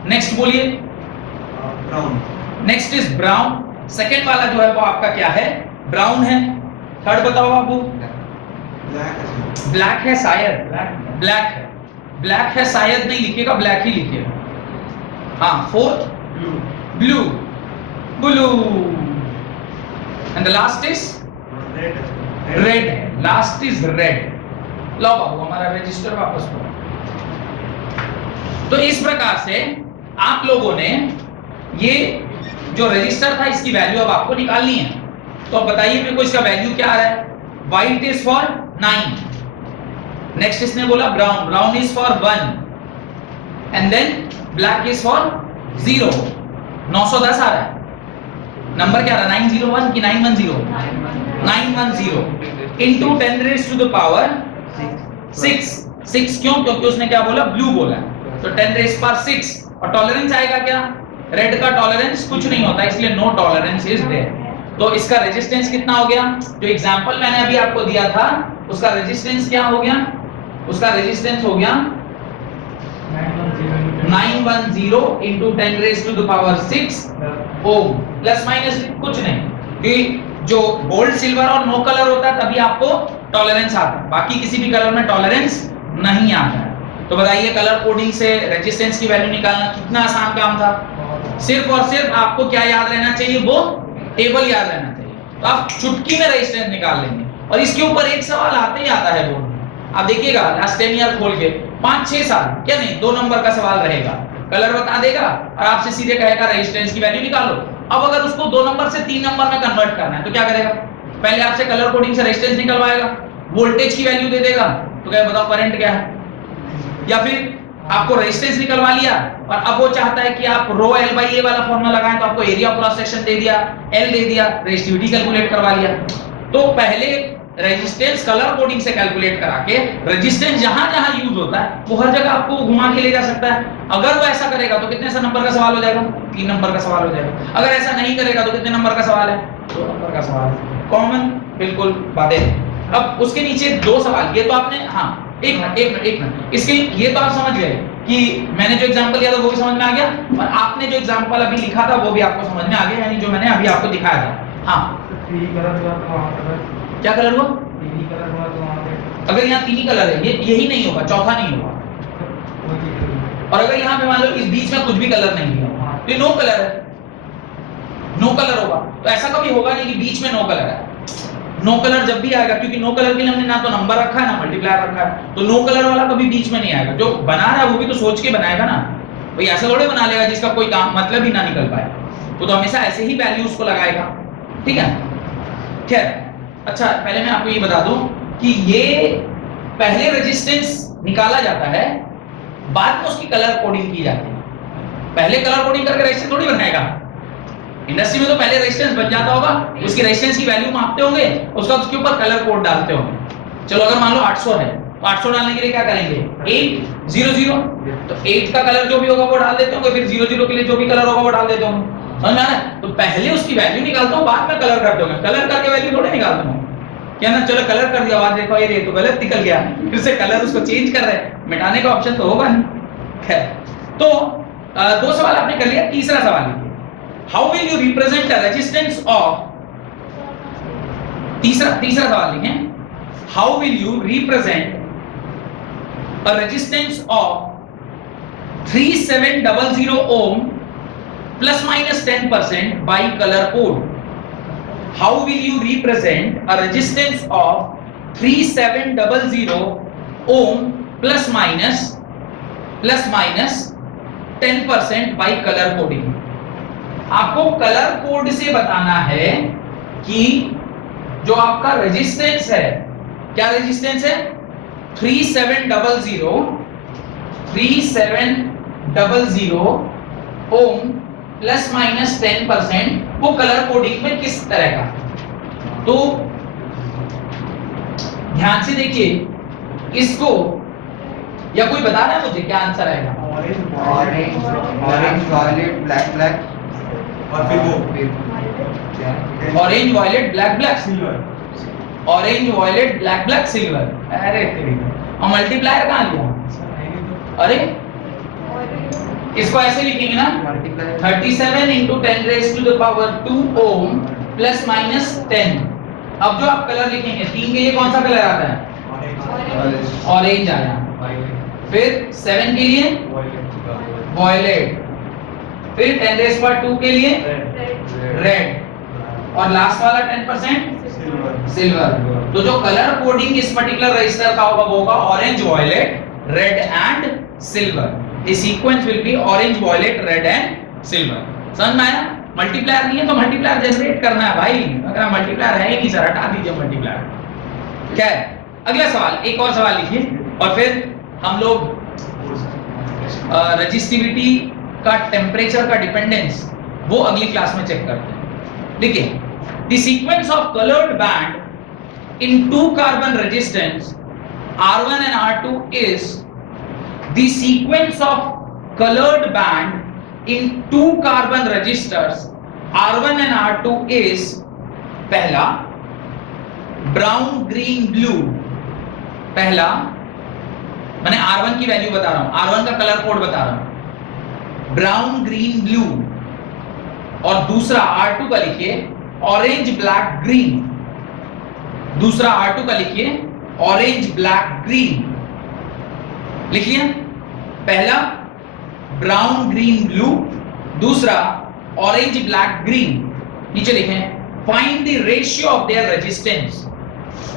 नेक्स्ट बोलिए, brown. Next is brown, second वाला जो है वो आपका क्या है, ब्राउन है। थर्ड बताओ बाबू, ब्लैक है शायद, ब्लैक है, ब्लैक है शायद नहीं लिखिएगा, ब्लैक ही लिखिएगा। हाँ, fourth blue, blue, and the last is red है, लास्ट इज रेड। लो बाबू हमारा रजिस्टर वापस करो। तो इस प्रकार से आप लोगों ने ये जो रजिस्टर था इसकी वैल्यू अब आपको निकालनी है। तो अब बताइए मेरे को इसका वैल्यू क्या आ रहा है, व्हाइट इज फॉर 9, नेक्स्ट इसने बोला brown, brown is for 1 and then black is for 0। 910 आ रहा है, नंबर क्या आ रहा है, 901 कि 910, 910 into 10 raise to the power 6 क्यों, क्योंकि उसने क्या बोला, ब्लू बोला, तो 10 रेज़ पावर 6। और टॉलरेंस आएगा क्या, रेड का टॉलरेंस कुछ नहीं होता, इसलिए नो टॉलरेंस इज देयर। तो इसका रेजिस्टेंस कितना हो गया, जो एग्जांपल मैंने अभी आपको दिया था उसका रेजिस्टेंस क्या हो गया, उसका रेजिस्टेंस हो गया 910 into 10 raised to the power 6 ohm, plus minus कुछ नहीं, कि जो गोल्ड सिल्वर और नो कलर होता है तभी आपको टॉलरेंस आता है, बाकी किसी भी कलर में टॉलरेंस नहीं आता है। तो बताइए कलर कोडिंग से रेजिस्टेंस की वैल्यू निकालना कितना आसान काम था, सिर्फ और सिर्फ आपको क्या याद रहना चाहिए, वो टेबल याद रहना चाहिए, तो आप चुटकी में रेजिस्टेंस निकाल लेंगे। और इसके ऊपर एक सवाल आते ही आता है बोर्ड में, आप देखिएगा लास्ट 10 ईयर खोल के 5-6 साल क्या नहीं 2 नंबर का सवाल रहेगा, कलर बता देगा और आपसे सीधे कहेगा रेजिस्टेंस की वैल्यू निकालो। अब अगर उसको 2 नंबर से 3 नंबर में कन्वर्ट करना है तो क्या करेगा, पहले आपसे कलर कोडिंग से रेजिस्टेंस निकलवाएगा, वोल्टेज की वैल्यू दे देगा, तो क्या बताओ करंट क्या है, या फिर आपको रेजिस्टेंस निकलवा लिया और अब वो चाहता है कि आप रो L बाई A वाला फॉर्मूला लगाएं, तो आपको एरिया क्रॉस सेक्शन दे दिया, L दे दिया, रेजिस्टिविटी कैलकुलेट करवा लिया। तो पहले रेजिस्टेंस कलर कोडिंग से कैलकुलेट करा के रेजिस्टेंस जहां-जहां यूज होता है वो हर जगह आपको घुमा के ले जा सकता है। अगर वो ऐसा करेगा तो कितने सा नंबर का सवाल हो जाएगा, 3 नंबर का सवाल हो जाएगा। अगर ऐसा नहीं करेगा तो कितने नंबर का सवाल है, 2 नंबर का सवाल है। कॉमन बिल्कुल बातें। अब उसके नीचे 2 सवाल, ये तो आपने, हाँ एक मिनट, इसके ये तो आप समझ गए कि मैंने जो एग्जांपल दिया था वो भी समझ में आ गया और आपने जो एग्जांपल अभी लिखा था वो भी आपको समझ में आ गया, यानी जो मैंने अभी आपको दिखाया था। हाँ क्या कलर हुआ, अगर यहाँ 3 ही कलर है, ये यही नहीं होगा, चौथा नहीं होगा। और अगर यहाँ पे मान लो इस बीच में कुछ भी कलर नहीं है तो नो कलर है, नो कलर होगा। तो ऐसा कभी होगा नहीं कि बीच में नो कलर है, नो कलर जब भी आएगा, क्योंकि नो कलर के लिए हमने ना तो नंबर रखा है ना मल्टीप्लायर रखा है, तो नो कलर वाला कभी बीच में नहीं आएगा। जो बना रहा है वो भी तो सोच के बनाएगा ना, भाई ऐसा थोड़े बना लेगा जिसका कोई काम मतलब ही ना निकल पाए, वो तो हमेशा ऐसे ही वैल्यूज को लगाएगा, ठीक है। खैर अच्छा, पहले मैं आपको ये बता दूं कि ये पहले रेजिस्टेंस निकाला जाता है, बाद में उसकी कलर कोडिंग की जाती है। पहले कलर कोडिंग करके रेजिस्टेंस थोड़ी बनाएगा, इंडस्ट्री में तो पहले रेजिस्टेंस बन जाता होगा, उसकी रेजिस्टेंस की वैल्यू मापते होंगे, उसका उसके ऊपर कलर कोड डालते होंगे। चलो अगर मान लो 800 है तो 800 डालने के लिए क्या करेंगे, 800, तो 8 का कलर जो भी होगा वो डाल देते होंगे, फिर 00 के लिए जो भी कलर होगा वो डाल देते होंगे, समझ में आ रहा है। तो पहले उसकी वैल्यू निकालता हूं, बाद में कलर करते होंगे, कलर करके वैल्यू थोड़े निकालता हूं, क्या ना, चलो कलर कर दिया, बाद देखो ये तो गलत निकल गया, फिर से कलर उसको चेंज कर रहे हैं, मिटाने का ऑप्शन तो होगा नहीं। खैर, तो 2 सवाल आपने कर लिया, तीसरा सवाल लीजिए, how will you represent the resistance of, तीसरा सवाल लिखें, how will you represent a resistance of 3700 ohm plus minus 10% by color code. How will you represent a resistance of 3700 ohm plus minus 10% by color coding? आपको colour code से बताना है कि जो आपका रेजिस्टेंस है, क्या रेजिस्टेंस है, 3700 ओम प्लस माइनस 10%, वो कलर कोडिंग में किस तरह का। तो ध्यान से देखिए इसको, या कोई बता रहा है मुझे क्या आंसर आएगा। ऑरेंज वायलेट ब्लैक ब्लैक और फिर वो orange violet black black, silver. Orange violet black black silver. अरे तेरी, और मल्टीप्लायर कहाँ लिया, अरे इसको ऐसे लिखेंगे ना, 37 into 10 raised to the power 2 ohm plus minus 10। अब जो आप कलर लिखेंगे 3 के लिए कौन सा कलर आता है, ऑरेंज आया, फिर 7 के लिए वॉयलेट, फिर 10 raised to power 2 के लिए रेड, और लास्ट वाला 10% सिल्वर। तो जो कलर कोडिंग इस पर्टिकुलर रजिस्टर का होगा वो होगा orange violet red and silver. The sequence will be orange violet red and silver. समझ में आया। मल्टीप्लायर नहीं है तो मल्टीप्लायर जनरेट करना है भाई, अगर मल्टीप्लायर है ही नहीं सर हटा दीजिए मल्टीप्लायर। क्या है अगला सवाल, एक और सवाल लिखिए और फिर हम लोग रेजिस्टिविटी का टेम्परेचर का डिपेंडेंस वो अगली क्लास में चेक करते हैं। देखिए the sequence of coloured band in 2 carbon resistance R1 and R2 is the sequence of colored band in 2 carbon resistors R1 and R2 is पहला brown green blue, पहला मैंने R1 की वैल्यू बता रहा हूं, R1 का कलर कोड बता रहा हूं, brown green blue, और दूसरा R2 का लिखिए ऑरेंज ब्लैक ग्रीन, दूसरा R2 का लिखिए ऑरेंज ब्लैक ग्रीन। लिख लिया, पहला ब्राउन ग्रीन ब्लू, दूसरा ऑरेंज ब्लैक ग्रीन। नीचे लिखें find the ratio of their resistance,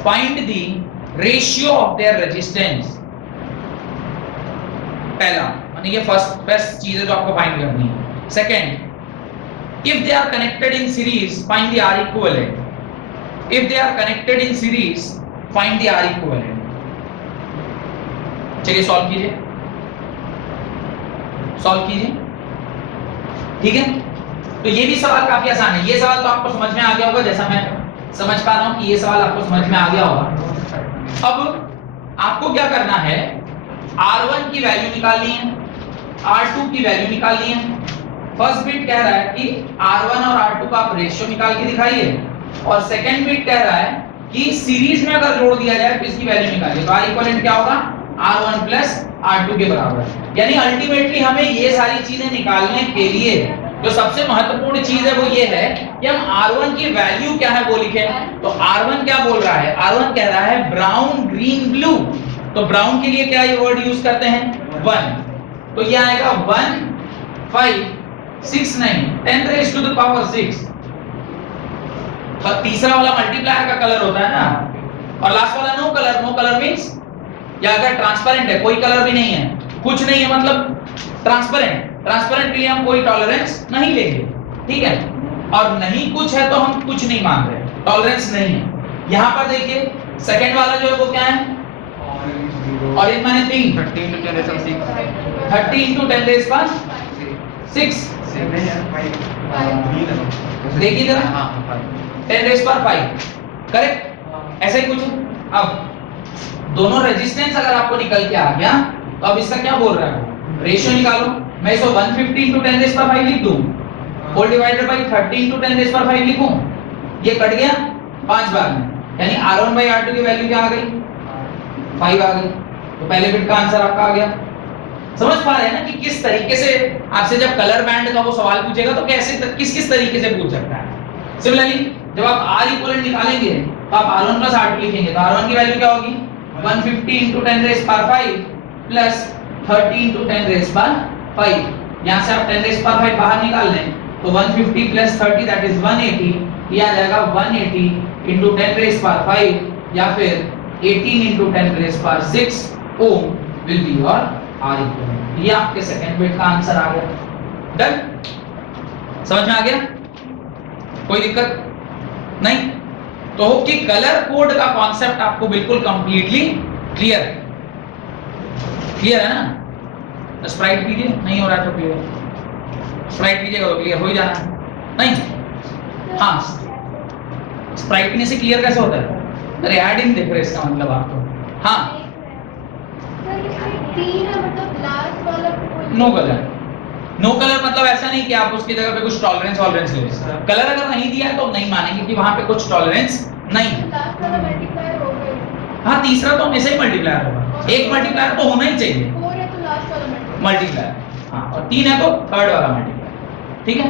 find the ratio of their resistance. पहला माने ये फर्स्ट चीज है जो आपको फाइंड करनी है। Second, if they are connected in series find the R equivalent, if they are connected in series find the R equivalent। चलिए सॉल्व कीजिए, सॉल्व कीजिए, ठीक है। तो ये भी सवाल काफी आसान है, ये सवाल तो आपको समझ में आ गया होगा, जैसा मैं समझ पा रहा हूं कि ये सवाल आपको समझ में आ गया होगा। अब आपको क्या करना है, R1 की वैल्यू निकालनी है, R2 की वैल्यू निकालनी है। फर्स्ट बिट कह रहा है कि R1 और R2 का आप रेशियो निकाल के दिखाइए, और सेकंड बिट कह रहा है कि सीरीज में अगर जोड़ दिया जाए तो इसकी वैल्यू निकालिए। तो R इक्विवेलेंट क्या होगा, R1 प्लस R2 के बराबर। यानी अल्टीमेटली हमें ये सारी चीजें निकालने के लिए जो सबसे महत्वपूर्ण चीज है वो ये है कि हम R1 की वैल्यू क्या है वो लिखें। तो R1 क्या बोल रहा है, R1 कह रहा है ब्राउन ग्रीन ब्लू, तो ब्राउन के लिए क्या ये वर्ड यूज करते हैं 1, तो ये आएगा 1569 10 raised to the power 6। और तीसरा वाला मल्टीप्लायर का कलर होता है ना, और लास्ट वाला no colour. No colour means या अगर ट्रांसपेरेंट है, कोई कलर भी नहीं है, कुछ नहीं है, मतलब ट्रांसपेरेंट। ट्रांसपेरेंट के लिए हम कोई टॉलरेंस नहीं लेंगे, ठीक है। और नहीं कुछ है तो हम कुछ नहीं मान रहे, टॉलरेंस नहीं है। यहां पर देखिए सेकंड वाला जो है वो क्या है, ऑरेंज माने 3, 30 into 10 raised to 6। देखिए जरा 10 raised to 5, करेक्ट, ऐसा ही कुछ है। अब दोनों रेजिस्टेंस अगर आपको निकल के आ गया तो अब इसका क्या बोल रहा है, रेशियो निकालो। मैं इसको 150 into 10 raised to 5 लिख दूं, whole divided by 30 into 10 raised to 5 लिखूं, ये कट गया 5 बार में, यानी R1 by R2 की वैल्यू क्या आ गई, 5 आ गई। तो पहले बिट का आंसर आपका आ गया। समझ पा रहे हैं ना कि किस तरीके से आपसे जब कलर बैंड का वो सवाल पूछेगा तो कैसे किस तरीके से पूछ सकता है। सिमिलरली जब आप R इक्विवेलेंट निकालेंगे तो आप R1 plus R2 लिखेंगे, तो R1 की वैल्यू क्या होगी 150 into 10 raised to 5 plus 30 into 10 raised to 5। यहां से आप 10 raised to 5 बाहर निकाल लें तो 150 plus 30 that is 180, ये आ जाएगा 180 into 10 raised to 5 या फिर 18 into 10 raised to 6 ohm will be your R equivalent। ये आपके सेकंड बिट का आंसर आ गया। डन, समझ में आ गया, कोई दिक्कत नहीं। तो होप कि कलर कोड का कॉन्सेप्ट आपको बिल्कुल कंप्लीटली क्लियर है। क्लियर है ना? स्प्राइट कीजिए, नहीं हो रहा है तो क्लियर स्प्राइट कीजिएगा तो क्लियर हो ही जाना है। नहीं, हाँ, स्प्राइट पीने से क्लियर कैसे होता है? अरे ऐड इन देख रहे इसका मतलब आप तो। हाँ, नो कलर। नो कलर मतलब ऐसा नहीं कि आप उसकी जगह पे कुछ टॉलरेंस वॉलरेंस ले लें। कलर अगर नहीं दिया है तो नहीं मानेंगे कि वहां पे कुछ टॉलरेंस नहीं है। हाँ, तीसरा तो हमेशा ही मल्टीप्लायर होगा। एक मल्टीप्लायर तो होना ही चाहिए, मल्टीप्लायर। हाँ, और 3 है तो थर्ड वाला मल्टीप्लायर। ठीक है,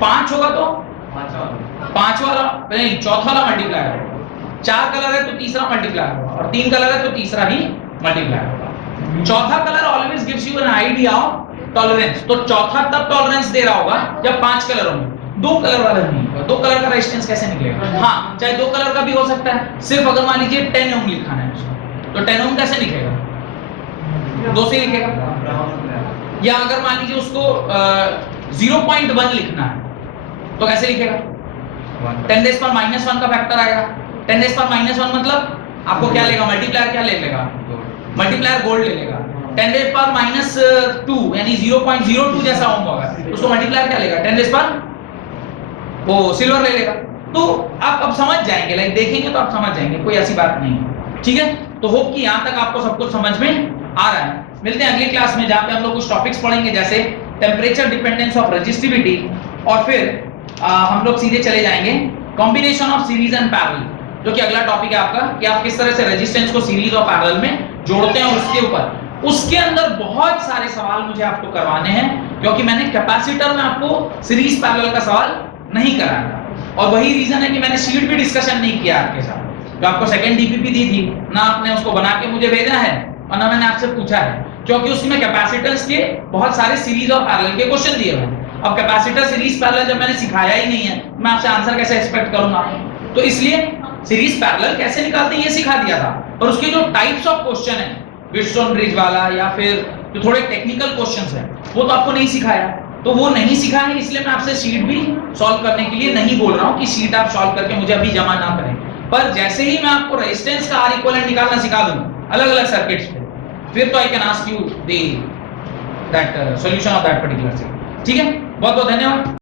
5 होगा तो 5 वाला नहीं, चौथा वाला मल्टीप्लायर होगा। 4 कलर है तो तीसरा मल्टीप्लायर होगा, और 3 कलर है तो तीसरा ही मल्टीप्लायर होगा। चौथा colour always gives you an idea of tolerance. तो चौथा तब टॉलरेंस दे रहा होगा जब 5 कलर होंगे, 2 कलर वाला नहीं होगा। 2 कलर का रेजिस्टेंस कैसे निकलेगा? हाँ, चाहे 2 कलर का भी हो सकता है। सिर्फ अगर मान लीजिए 10 ओम लिखाना है उसको, तो 10 ओम कैसे लिखेगा? 2 से लिखेगा। या अगर मान लीजिए उसको 0.1 लिखना है तो कैसे लिखेगा? 10⁻⁻1 का फैक्टर आएगा। 10⁻⁻1 मतलब आपको क्या लेगा? मल्टीप्लायर क्या ले लेगा? मल्टीप्लायर गोल्ड ले लेगा। 10⁻⁻2 यानी 0.02 जैसा ओम होगा, उसको मल्टीप्लायर क्या लेगा? 10 वो सिल्वर ले लेगा। तो आप अब समझ जाएंगे, लाइक देखेंगे तो आप समझ जाएंगे, कोई ऐसी बात नहीं है। ठीक है, तो होप कि यहां तक आपको सब कुछ समझ में आ रहा है। मिलते हैं अगली क्लास में जहां पे हम लोग कुछ टॉपिक्स पढ़ेंगे जैसे टेम्परेचर डिपेंडेंस ऑफ रेजिस्टिविटी, और फिर हम लोग सीधे चले जाएंगे combination of series and parallel, जो कि अगला टॉपिक है आपका कि आप किस तरह से रेजिस्टेंस को सीरीज और पैरेलल में जोड़ते हैं। उसके ऊपर उसके अंदर बहुत सारे सवाल मुझे आपको करवाने हैं, क्योंकि मैंने कैपेसिटर में आपको सीरीज पैरेलल का सवाल नहीं कराया था, और वही रीजन है कि मैंने शीट भी डिस्कशन नहीं किया आपके साथ। जो आपको सेकंड डीपीपी दी थी ना, आपने उसको बना के मुझे भेजा है और ना मैंने आपसे पूछा है, क्योंकि उसमें कैपेसिटर्स के बहुत सारे सीरीज और पैरेलल के क्वेश्चन दिए हुए हैं। अब कैपेसिटर सीरीज पैरेलल जब मैंने सिखाया ही नहीं है, मैं आपसे आंसर कैसे एक्सपेक्ट करूंगा? तो इसलिए सीरीज पैरेलल कैसे निकालते हैं ये सिखा दिया था, और उसके जो टाइप्स ऑफ क्वेश्चन है, व्हिटस्टोन ब्रिज वाला या फिर जो थोड़े टेक्निकल क्वेश्चंस हैं, वो तो आपको नहीं सिखाया। तो वो नहीं सिखाया है, इसलिए मैं आपसे शीट भी सॉल्व करने के लिए नहीं बोल रहा हूं कि शीट आप सॉल्व करके मुझे अभी जमा ना करें, पर जैसे ही मैं आपको रेजिस्टेंस का आर इक्विवेलेंट निकालना सिखा दूं अलग अलग सर्किट्स पे, फिर तो I can ask you that solution of that particular circuit. ठीक है, बहुत बहुत धन्यवाद।